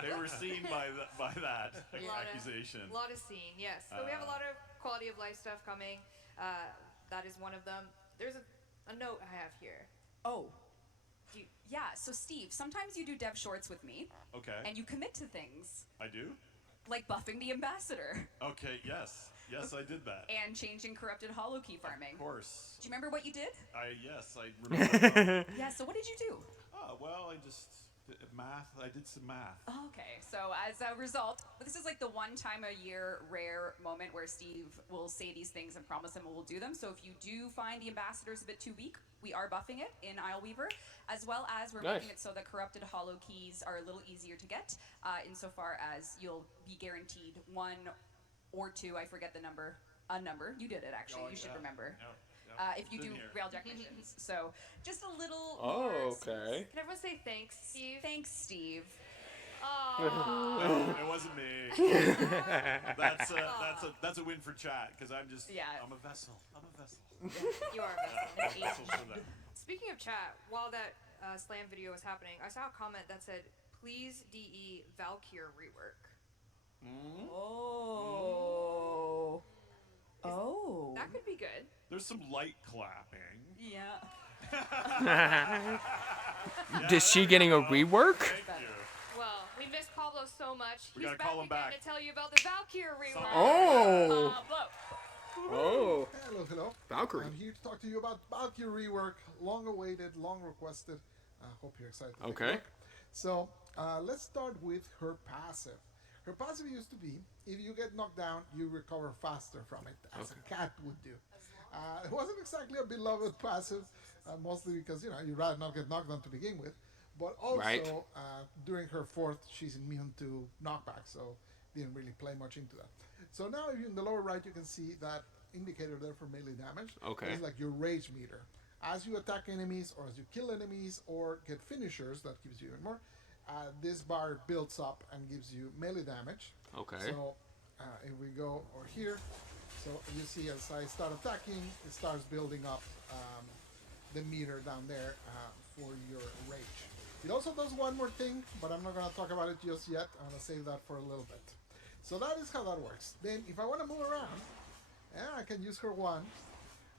they were seen by that accusation. A lot of seen, yes. So we have a lot of quality of life stuff coming. That is one of them. There's a note I have here. Oh. Yeah, so Steve, sometimes you do dev shorts with me. Okay. And you commit to things. I do? Like buffing the ambassador. Okay, yes. Yes, I did that. And changing corrupted hollow key farming. Of course. Do you remember what you did? Yes, I remember. Yeah, so what did you do? Oh, well, I just math. I did some math. Okay, so as a result, this is like the one time a year rare moment where Steve will say these things and promise him we'll do them. So if you do find the ambassadors a bit too weak, we are buffing it in Isleweaver, as well as we're making it so the corrupted hollow keys are a little easier to get, insofar as you'll be guaranteed one or two, I forget the number, a number. You did it actually. You should remember. If you do railjack missions. So just a little more. Okay. Can everyone say thanks, Steve? Thanks, Steve. No, it wasn't me. That's a win for chat, because I'm a vessel. I'm a vessel. You are a vessel. Vessel for them. Speaking of chat, while that slam video was happening, I saw a comment that said, "Please DE Valkyr rework." Oh. That could be good. There's some light clapping. Yeah. Is she getting a rework? Thank you. Well, we miss Pablo so much. We He's gotta back call him again back. to tell you about the Valkyr rework. Oh. Hello. Valkyrie. I'm here to talk to you about Valkyr rework. Long awaited, long requested. I hope you're excited. To take a look. So let's start with her passive. Her passive used to be, if you get knocked down, you recover faster from it, as a cat would do. It wasn't exactly a beloved passive, mostly because, you'd rather not get knocked down to begin with. But also, during her fourth, she's immune to knockback, so didn't really play much into that. So now, if you in the lower right, you can see that indicator there for melee damage. Okay. It's like your rage meter. As you attack enemies, or as you kill enemies, or get finishers, that gives you even more. This bar builds up and gives you melee damage. Okay. So if we go over here, So you see as I start attacking, it starts building up the meter down there for your rage. It also does one more thing, but I'm not going to talk about it just yet. I'm going to save that for a little bit. So that is how that works. Then if I want to move around, I can use her wand.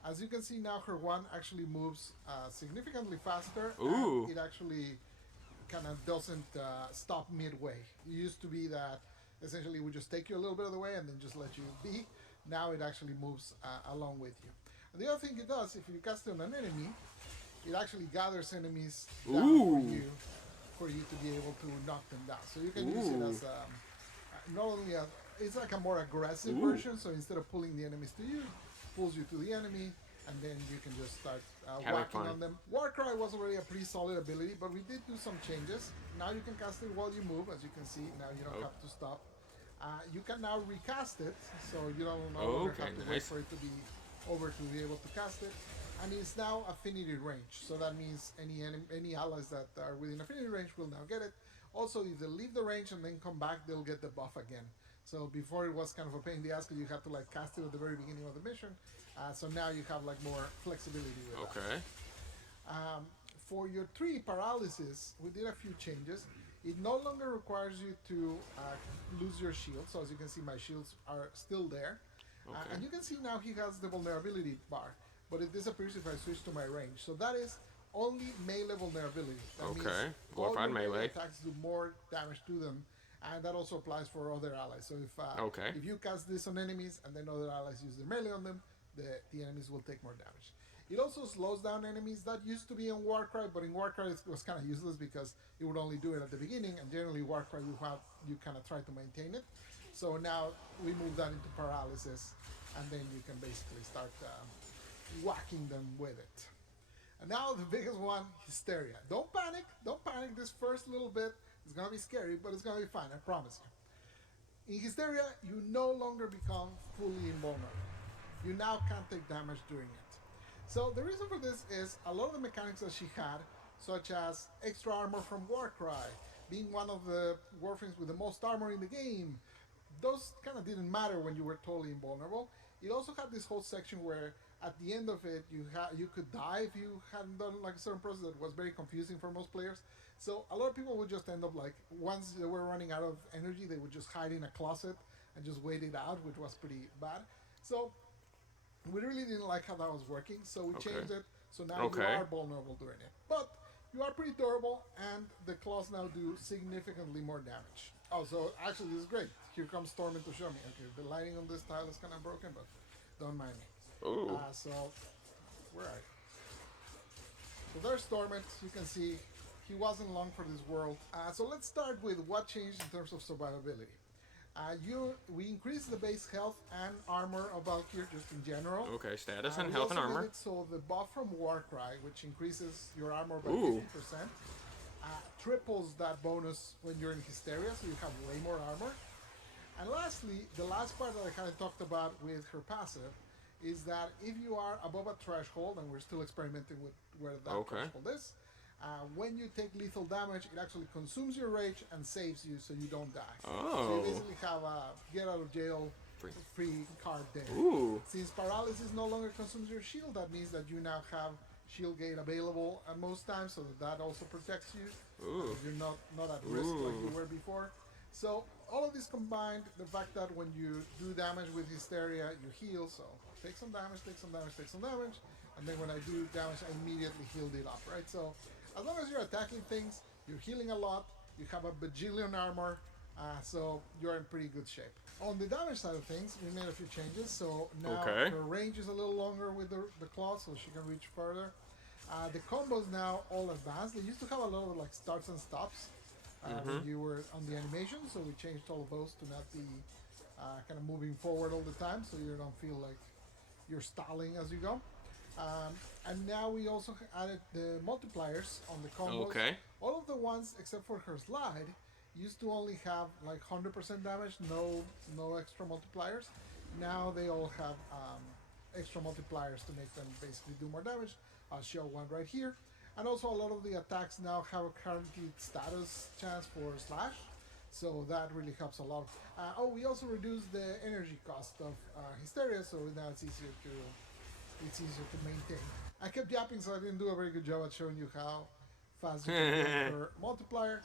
As you can see now, her wand actually moves significantly faster. Ooh. And it actually kind of doesn't stop midway. It used to be that essentially it would just take you a little bit of the way and then just let you be. Now it actually moves along with you. And the other thing it does, if you cast it on an enemy, it actually gathers enemies down for you to be able to knock them down. So you can use it as not only it's like a more aggressive version. So instead of pulling the enemies to you, it pulls you to the enemy, and then you can just start whacking on them. Warcry was already a pretty solid ability, but we did do some changes. Now you can cast it while you move, as you can see. Now you don't have to stop. You can now recast it, so you don't have to wait for it to be over to be able to cast it. And it's now affinity range, so that means any allies that are within affinity range will now get it. Also, if they leave the range and then come back, they'll get the buff again. So before it was kind of a pain in the ass because you had to like cast it at the very beginning of the mission. So now you have like more flexibility with that. For your 3 paralysis, we did a few changes. It no longer requires you to lose your shield. So as you can see, my shields are still there. And you can see now he has the vulnerability bar, but it disappears if I switch to my range. So that is only melee vulnerability. That means all your melee attacks do more damage to them, and that also applies for other allies. So if you cast this on enemies and then other allies use their melee on them, the enemies will take more damage. It also slows down enemies. That used to be in Warcry, but in Warcry it was kind of useless because it would only do it at the beginning, and generally Warcry you kind of try to maintain it. So now we move that into paralysis, and then you can basically start whacking them with it. And now the biggest one, hysteria. Don't panic. Don't panic. This first little bit is going to be scary, but it's going to be fine. I promise you. In hysteria, you no longer become fully invulnerable. You now can't take damage during it. So the reason for this is a lot of the mechanics that she had, such as extra armor from Warcry, being one of the Warframes with the most armor in the game, those kind of didn't matter when you were totally invulnerable. It also had this whole section where at the end of it you could die if you hadn't done like a certain process that was very confusing for most players. So a lot of people would just end up like, once they were running out of energy, they would just hide in a closet and just wait it out, which was pretty bad. So we really didn't like how that was working, so we changed it. So now you are vulnerable during it, but you are pretty durable, and the claws now do significantly more damage. Oh, so actually this is great. Here comes Stormin to show me. Okay, the lighting on this tile is kind of broken, but don't mind me. So where are you? So there's Stormin. You can see he wasn't long for this world. So let's start with what changed in terms of survivability. We increased the base health and armor of Valkyr just in general. Okay, status and health and armor. So the buff from Warcry, which increases your armor by 50%, triples that bonus when you're in Hysteria, so you have way more armor. And lastly, the last part that I kind of talked about with her passive is that if you are above a threshold, and we're still experimenting with where that threshold is, when you take lethal damage, it actually consumes your rage and saves you so you don't die. So you basically have a get out of jail free card there. Since paralysis no longer consumes your shield, that means that you now have shield gate available at most times, so that also protects you. You're not at risk like you were before. So all of this combined, the fact that when you do damage with Hysteria, you heal, so take some damage, and then when I do damage, I immediately healed it up, right? So as long as you're attacking things, you're healing a lot, you have a bajillion armor, so you're in pretty good shape. On the damage side of things, we made a few changes, so now her range is a little longer with the claw, so she can reach further. The combos now all advanced. They used to have a lot of like starts and stops when you were on the animation, so we changed all of those to not be kind of moving forward all the time, so you don't feel like you're stalling as you go. And now we also added the multipliers on the combos. All of the ones except for her slide used to only have like 100% damage, no extra multipliers. Now they all have extra multipliers to make them basically do more damage. I'll show one right here. And also a lot of the attacks now have a guaranteed status chance for slash. So that really helps a lot. We also reduced the energy cost of Hysteria, so now it's easier to maintain. I kept yapping, so I didn't do a very good job at showing you how fast you can get her multiplier.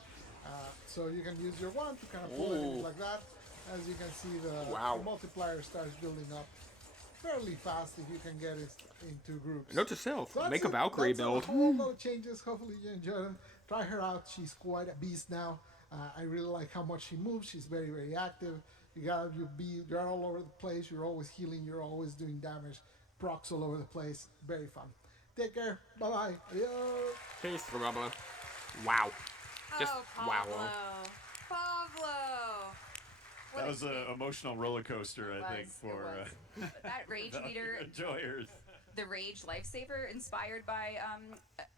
So you can use your wand to kind of pull it like that. As you can see, the multiplier starts building up fairly fast if you can get it into groups. Note to self, So make a Valkyrie build. A whole lot of changes. Hopefully you enjoy them. Try her out. She's quite a beast now. I really like how much she moves. She's very, very active. You're all over the place. You're always healing. You're always doing damage. Procs all over the place. Very fun. Take care. Bye-bye. Adios. Peace, Pablo. Wow. Just Pablo. wow. Pablo. That was an emotional roller coaster, I think, for that Rage Leader enjoyers. The Rage Lifesaver, inspired by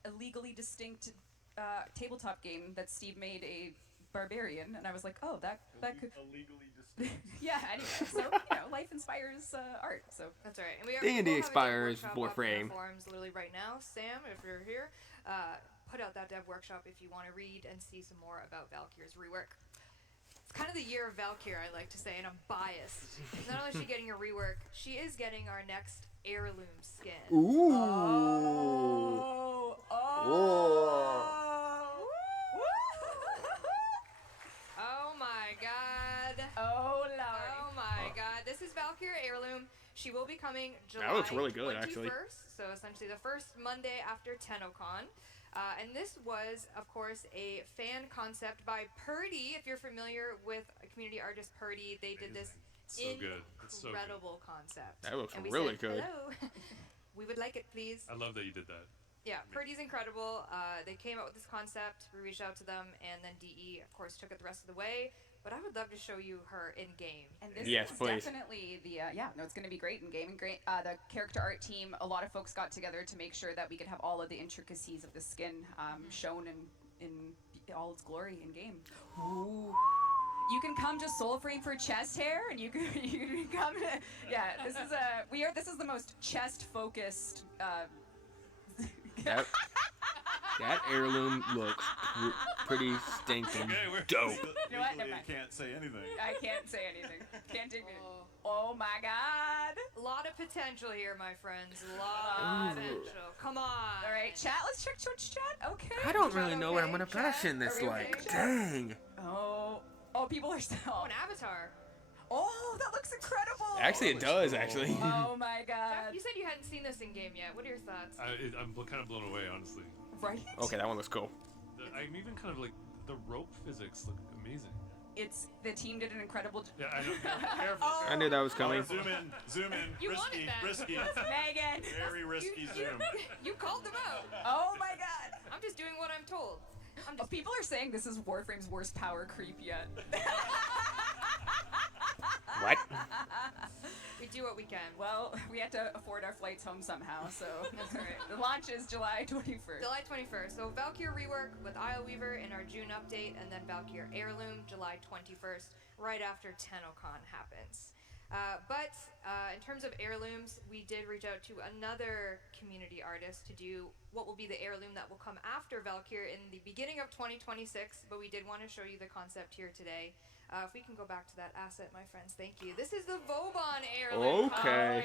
a legally distinct tabletop game that Steve made, a Barbarian, and I was like, oh, that could illegally distinct. yeah. Anyway, so life inspires art. So that's right. And we are D&D inspires Warframe. Forums literally right now. Sam, if you're here, put out that dev workshop if you want to read and see some more about Valkyr's rework. It's kind of the year of Valkyr, I like to say, and I'm biased. Not only is she getting a rework, she is getting our next heirloom skin. Ooh. Oh my god. Oh lord. Oh my god. This is Valkyr heirloom. She will be coming July That looks really good, 21st, actually. so essentially the first Monday after TennoCon. And this was, of course, a fan concept by Purdy. If you're familiar with community artist Purdy, they did this incredible concept. That looks and we really said, good. Hello. We would like it, please. I love that you did that. Yeah, Purdy's incredible. They came up with this concept. We reached out to them, and then DE, of course, took it the rest of the way. But I would love to show you her in game. And this Yes, is please. definitely the it's going to be great in game. And great, the character art team. A lot of folks got together to make sure that we could have all of the intricacies of the skin shown in all its glory in game. Ooh. You can come to Soulframe for chest hair, and you can come to this is the most chest focused. That heirloom looks pretty stinking dope. You know what? Never mind. Can't say anything. I can't say anything. Can't take it. Oh my god. A lot of potential here, my friends. A lot of potential. Come on. All right, chat. Let's check Twitch chat. Okay. I don't really know what I'm gonna fashion this Are we like. okay? Dang. Oh, people are still. Oh, an avatar. Oh, that looks incredible. Actually, it does. Actually. Oh my god. You said you hadn't seen this in game yet. What are your thoughts? I'm kind of blown away, honestly. Right. Okay, that one looks cool. I'm even kind of like the rope physics look amazing. The team did an incredible job. Yeah, I know. Careful. I knew that was coming. Zoom in. You wanted that. Risky. Megan. Very risky zoom. You called them out. Oh my god. I'm just doing what I'm told. People are saying this is Warframe's worst power creep yet. What? We do what we can. Well, we had to afford our flights home somehow, so that's all right. The launch is July 21st. July 21st. So Valkyr rework with Isle Weaver in our June update, and then Valkyr heirloom July 21st, right after TennoCon happens. But in terms of heirlooms, we did reach out to another community artist to do what will be the heirloom that will come after Valkyr in the beginning of 2026, but we did want to show you the concept here today. If we can go back to that asset, my friends, thank you. This is the Vauban heirloom. Okay.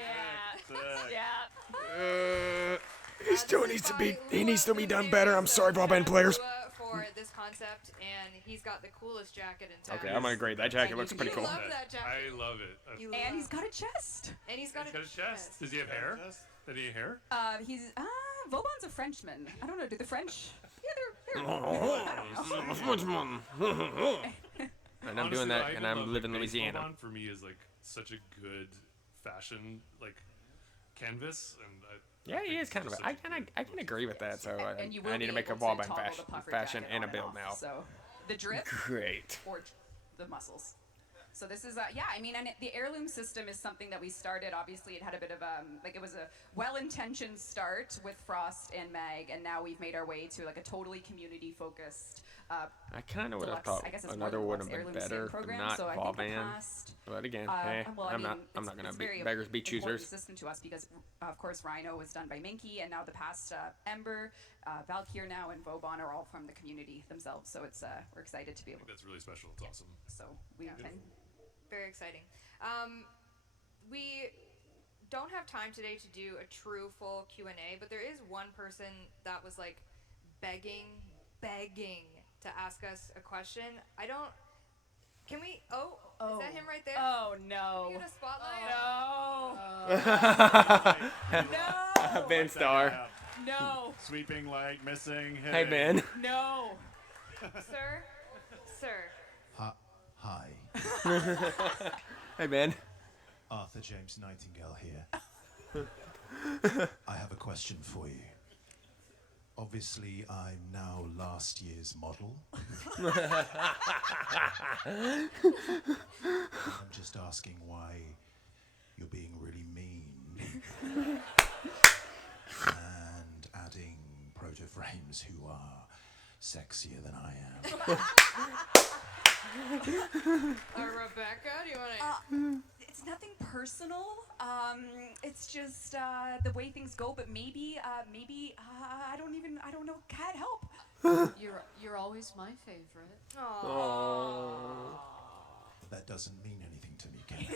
Oh, yeah. He still needs to be done better. I'm sorry, Bob and players. For this concept, and he's got the coolest jacket in town. Okay, I'm gonna agree. That jacket looks pretty You cool. love that jacket. I love it. And he's got a chest. And he's got a chest. Does he have hair? Does he have hair? Vauban's a Frenchman. I don't know. Do the French? Yeah, And I'm doing that, and I'm living in Base Louisiana. Vauban for me is like such a good fashion canvas, and Yeah, he is kind of. I can agree with that. So and you I will need be to make a able to Vauban toggle the puffer fashion jacket and a on build off. now. So the drip. Great. Or the muscles. So this is and the heirloom system is something that we started. Obviously, it had a bit of it was a well-intentioned start with Frost and Mag, and now we've made our way to like a totally community-focused I kind of would have deluxe, thought I guess it's another more would deluxe have been heirloom stamp better, but program. not So I think the Volvan. past, But again, well, I I'm mean, not gonna it's be very beggars be important choosers. system to us because, of course, Rhino was done by Minky, and now the past Ember, Valkyr now, and Vauban are all from the community themselves. So it's we're excited to be able. That's really special. It's awesome. So we can. Very exciting. We don't have time today to do a true full Q&A, but there is one person that was like begging to ask us a question. I don't. Can we? Oh, is that him right there? Oh no! Can we get a spotlight? No! No. Ben Star. No! Sweeping leg, missing. Hey Ben. No! Sir. Hi. Hey Ben. Arthur James Nightingale here. I have a question for you. Obviously, I'm now last year's model. I'm just asking why you're being really mean and adding proto-frames who are sexier than I am. Rebecca, do you want to? It's nothing personal. It's just the way things go. But maybe I don't know. Can't help. You're always my favorite. Oh. That doesn't mean anything to me, Ken.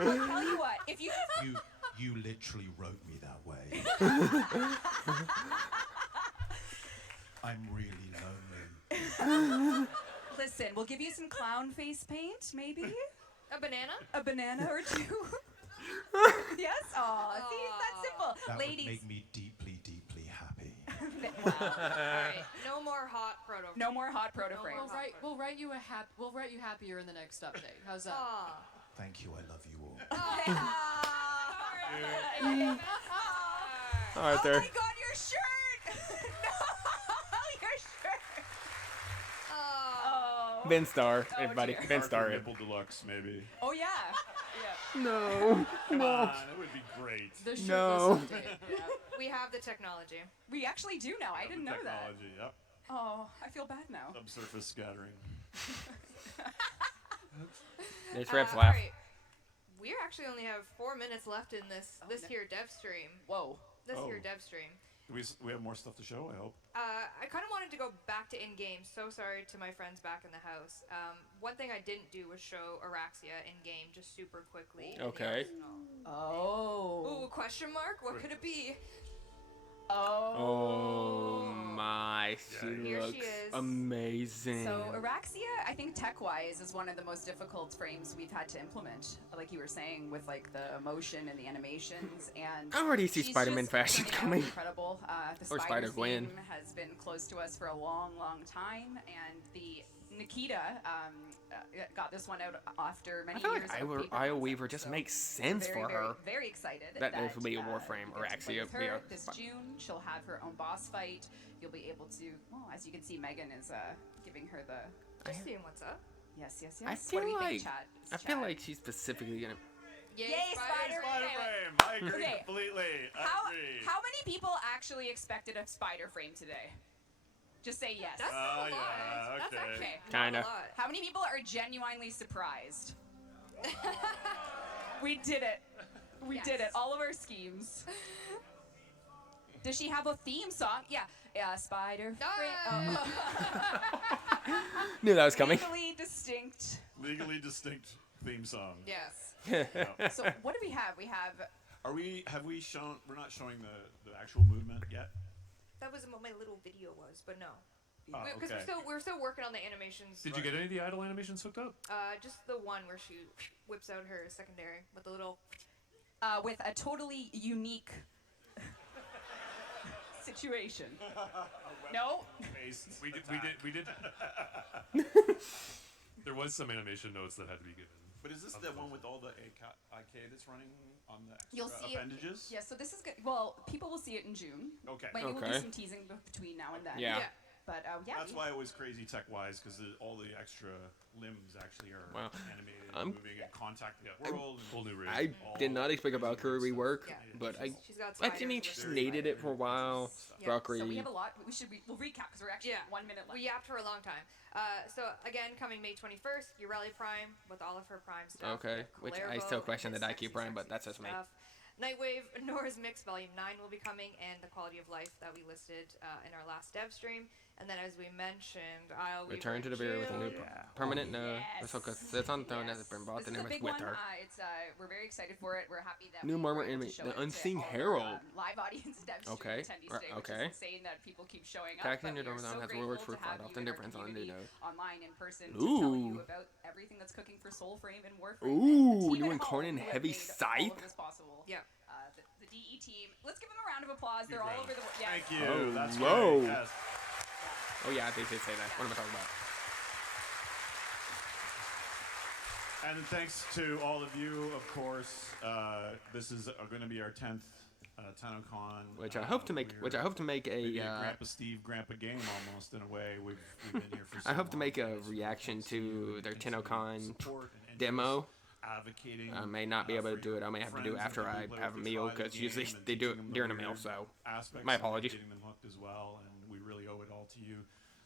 I'll tell you what. If you You literally wrote me that way. I'm really lonely. listen, we'll give you some clown face paint, maybe. A banana? A banana or two. Yes. Oh, see, it's that simple. That Ladies. would make me deeply, deeply happy. Wow. Alright, no more hot proto. No more hot proto frames. We'll write you happier in the next update. How's that? Thank you, I love you all. Arthur. Oh my God, your shirt! No, your shirt. Oh. Ben Star, everybody. dear. Ben Star. Nipple Deluxe, maybe. Oh yeah. No. Come No. on, it would be great. The shirt No. was updated, yeah. We have the technology. We actually do now. I didn't know that. Technology, yep. Oh, I feel bad now. Subsurface scattering. There's Rep's laugh. Alright. We actually only have 4 minutes left in this here dev stream. Whoa. This Oh. here dev stream. We have more stuff to show, I hope. I kind of wanted to go back to in-game. So sorry to my friends back in the house. One thing I didn't do was show Araxia in-game just super quickly. Okay. Oh. Ooh, question mark? What could it be? Oh my, she Here she looks is. amazing. So Araxia, I think tech-wise, is one of the most difficult frames we've had to implement. Like you were saying, with like the emotion and the animations, and I already see she's Spider-Man just fashion turning out coming. Incredible. The Or Spider-Gwen. theme has been close to us for a long, long time, and the Nikita got this one out after many I feel years. like of paper Io concept, Weaver just so makes sense very, for very, her. Very excited That this will be a Warframe you get to play Araxia with her via this June. She'll have her own boss fight. You'll be able to. Well, as you can see, Megan is giving her the. Just seeing what's up. Yes, yes, I yes. feel What do we like think, chat? I feel like she's specifically gonna. Yay, Spider-Frame! I agree Okay. completely. How agree. many people actually expected a spider frame today? Just say yes. That's not a lot. yeah, That's okay. actually Kinda. not a lot. How many people are genuinely surprised? We did it. We did it. All of our schemes. Does she have a theme song? Yeah. Yeah, Spider Frame. Knew that was coming. Legally distinct. Legally distinct theme song. Yes. So what do we have? We have. Have we shown? We're not showing the actual movement yet. That was what my little video was, but no. Oh, Because okay. we're still working on the animations. Did you get any of the idle animations hooked up? Just the one where she whips out her secondary with the little. With a totally unique situation. No. We did. There was some animation notes that had to be given. But is this the one with all the IK that's running on the extra You'll see appendages? Yeah, so this is good. Well, people will see it in June. Okay. Maybe we'll do Okay. some teasing between now and then. Yeah. But yeah. That's why it was crazy tech-wise, because all the extra limbs actually are animated, moving, and contact the world. And Whole new rig. I did not expect a Valkyrie rework, but She's got I think just needed it for a while. Valkyrie. So we have a lot. We'll recap because we're actually 1 minute left. We yapped for a long time. So again, coming May 21st, Urelli Prime with all of her Prime stuff. Okay, which I still question the IQ Prime, but that's just me. Nightwave Nora's Mix Volume 9 will be coming, and the Quality of Life that we listed in our last dev stream. And then, as we mentioned, I'll return to the beer with a new permanent Ahsoka sits on the throne that has been brought to This is a big with one. her. We're very excited for it. We're happy that New we Murmur were able enemy, to show the it to Unseen all our, Herald. Live audience dev stream attendees today, which is insane that people keep showing up. Attacking But your we are Dormitown so has grateful rewards to for have fight, you often in our difference on the community note. online in person to tell you about everything that's cooking for Soulframe and Warframe. Ooh, and the team you at incarnate home who have heavy made scythe? all of this possible. Yeah. The DE team. Let's give them a round of applause. They're all over the. Yes. Thank you. Oh, That's whoa. great. Yes. Oh yeah, they did say that. What am I talking about? And thanks to all of you, of course. This is going to be our 10th TennoCon, Which I hope to make. Which I hope to make maybe a. Grandpa Steve, Grandpa Game almost in a way. We've been here for. So I hope to long, make a and it's really reaction nice see you to and their continue TennoCon support and demo. interest, advocating. I may not be able to do it. I may have to do it after I have a meal because usually they do it during a meal. So my apologies. Getting them hooked as well, and we really owe it all to you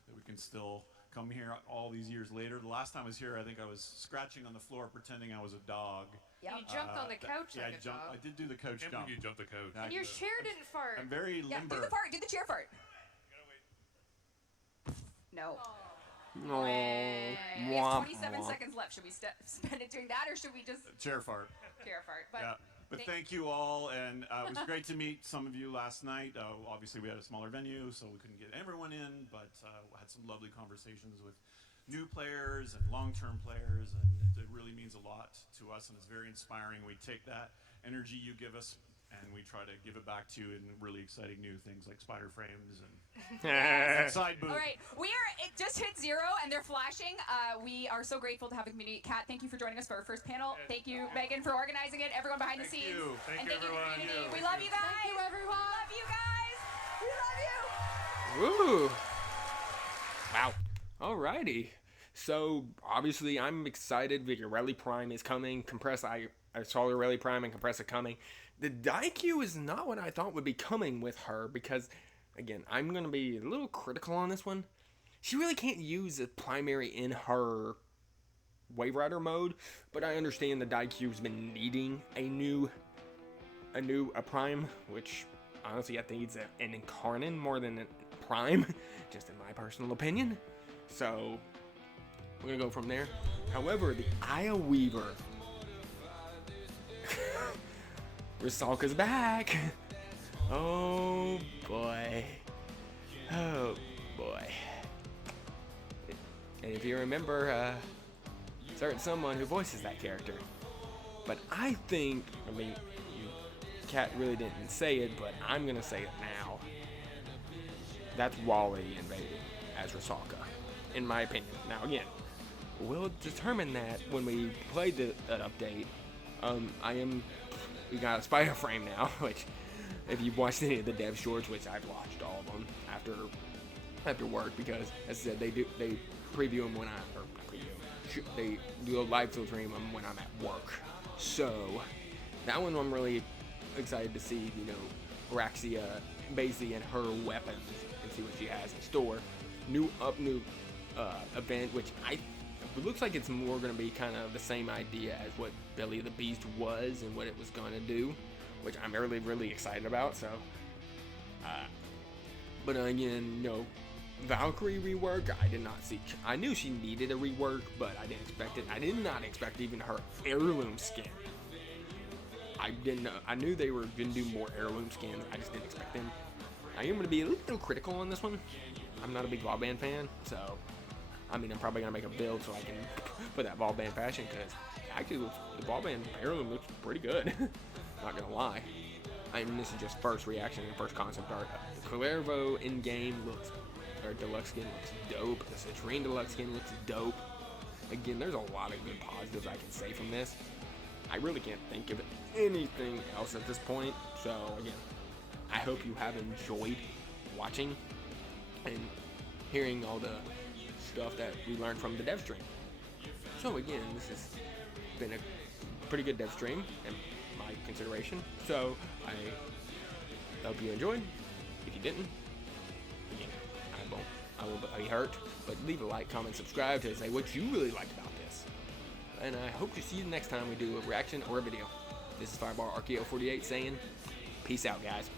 that we can still come here all these years later. The last time I was here, I think I was scratching on the floor pretending I was a dog. You jumped on the couch like a dog. I did do the coach Can't jump. believe you jumped the couch. And your chair didn't fart. I'm very Yeah, limber. do the fart. Do the chair fart. No. No. We have 27 seconds left. Should we spend it doing that, or should we just Chair fart. chair fart? But Yeah. But thank you all, and it was great to meet some of you last night. Obviously, we had a smaller venue, so we couldn't get everyone in, but had some lovely conversations with new players and long-term players, and it really means a lot to us, and it's very inspiring. We take that energy you give us, and we try to give it back to you in really exciting new things like spider frames and side booth. all right, it just hit 0 and they're flashing. We are so grateful to have the community. Kat, thank you for joining us for our first panel. Thank you, Megan, for organizing it. Everyone behind the scenes. Thank and you, thank you, everyone. community. Thank We you. love you guys. Thank you, everyone. We love you guys. We love you. Woo! Wow. Alrighty. So obviously I'm excited. The Urelli Prime is coming. I saw Urelli Prime and Compressor coming. The Daikyu is not what I thought would be coming with her because, again, I'm gonna be a little critical on this one. She really can't use a primary in her Wave Rider mode, but I understand the Daikyu's been needing a Prime, which honestly I think it's an Incarnate more than a Prime, just in my personal opinion. So we're gonna go from there. However, the Aya Weaver, Rusalka's back. Oh boy. Oh boy. And if you remember, certain someone who voices that character. But I think, Kat really didn't say it, but I'm gonna say it now. That's Wally invading as Rusalka, in my opinion. Now again, we'll determine that when we play that update. We got a spider frame now, which, if you've watched any of the dev shorts, which I've watched all of them after work, because as I said, they preview them when they do a live stream them when I'm at work. So that one I'm really excited to see, Raxia, Basie, and her weapons, and see what she has in store. New event, which it looks like it's more going to be kind of the same idea as what Billy the Beast was and what it was going to do, which I'm really, really excited about. So, but again, Valkyrie rework, I did not see. I knew she needed a rework, but I didn't expect it. I did not expect even her heirloom skin. I knew they were going to do more heirloom skins. I just didn't expect them. I am going to be a little critical on this one. I'm not a big Wallband fan, so I'm probably going to make a build so I can put that Wallband fashion, because actually the Wallband heirloom looks pretty good. Not going to lie. This is just first reaction and first concept art. The Cuervo in-game deluxe skin looks dope. The Citrine deluxe skin looks dope. Again, there's a lot of good positives I can say from this. I really can't think of anything else at this point. So again, I hope you have enjoyed watching, and hearing all the stuff that we learned from the Devstream. So again, this has been a pretty good Devstream in my consideration. So I hope you enjoyed. If you didn't, again, I will be hurt. But leave a like, comment, subscribe to say what you really liked about this. And I hope to see you next time we do a reaction or a video. This is Fireball Archeo 48 saying, peace out, guys.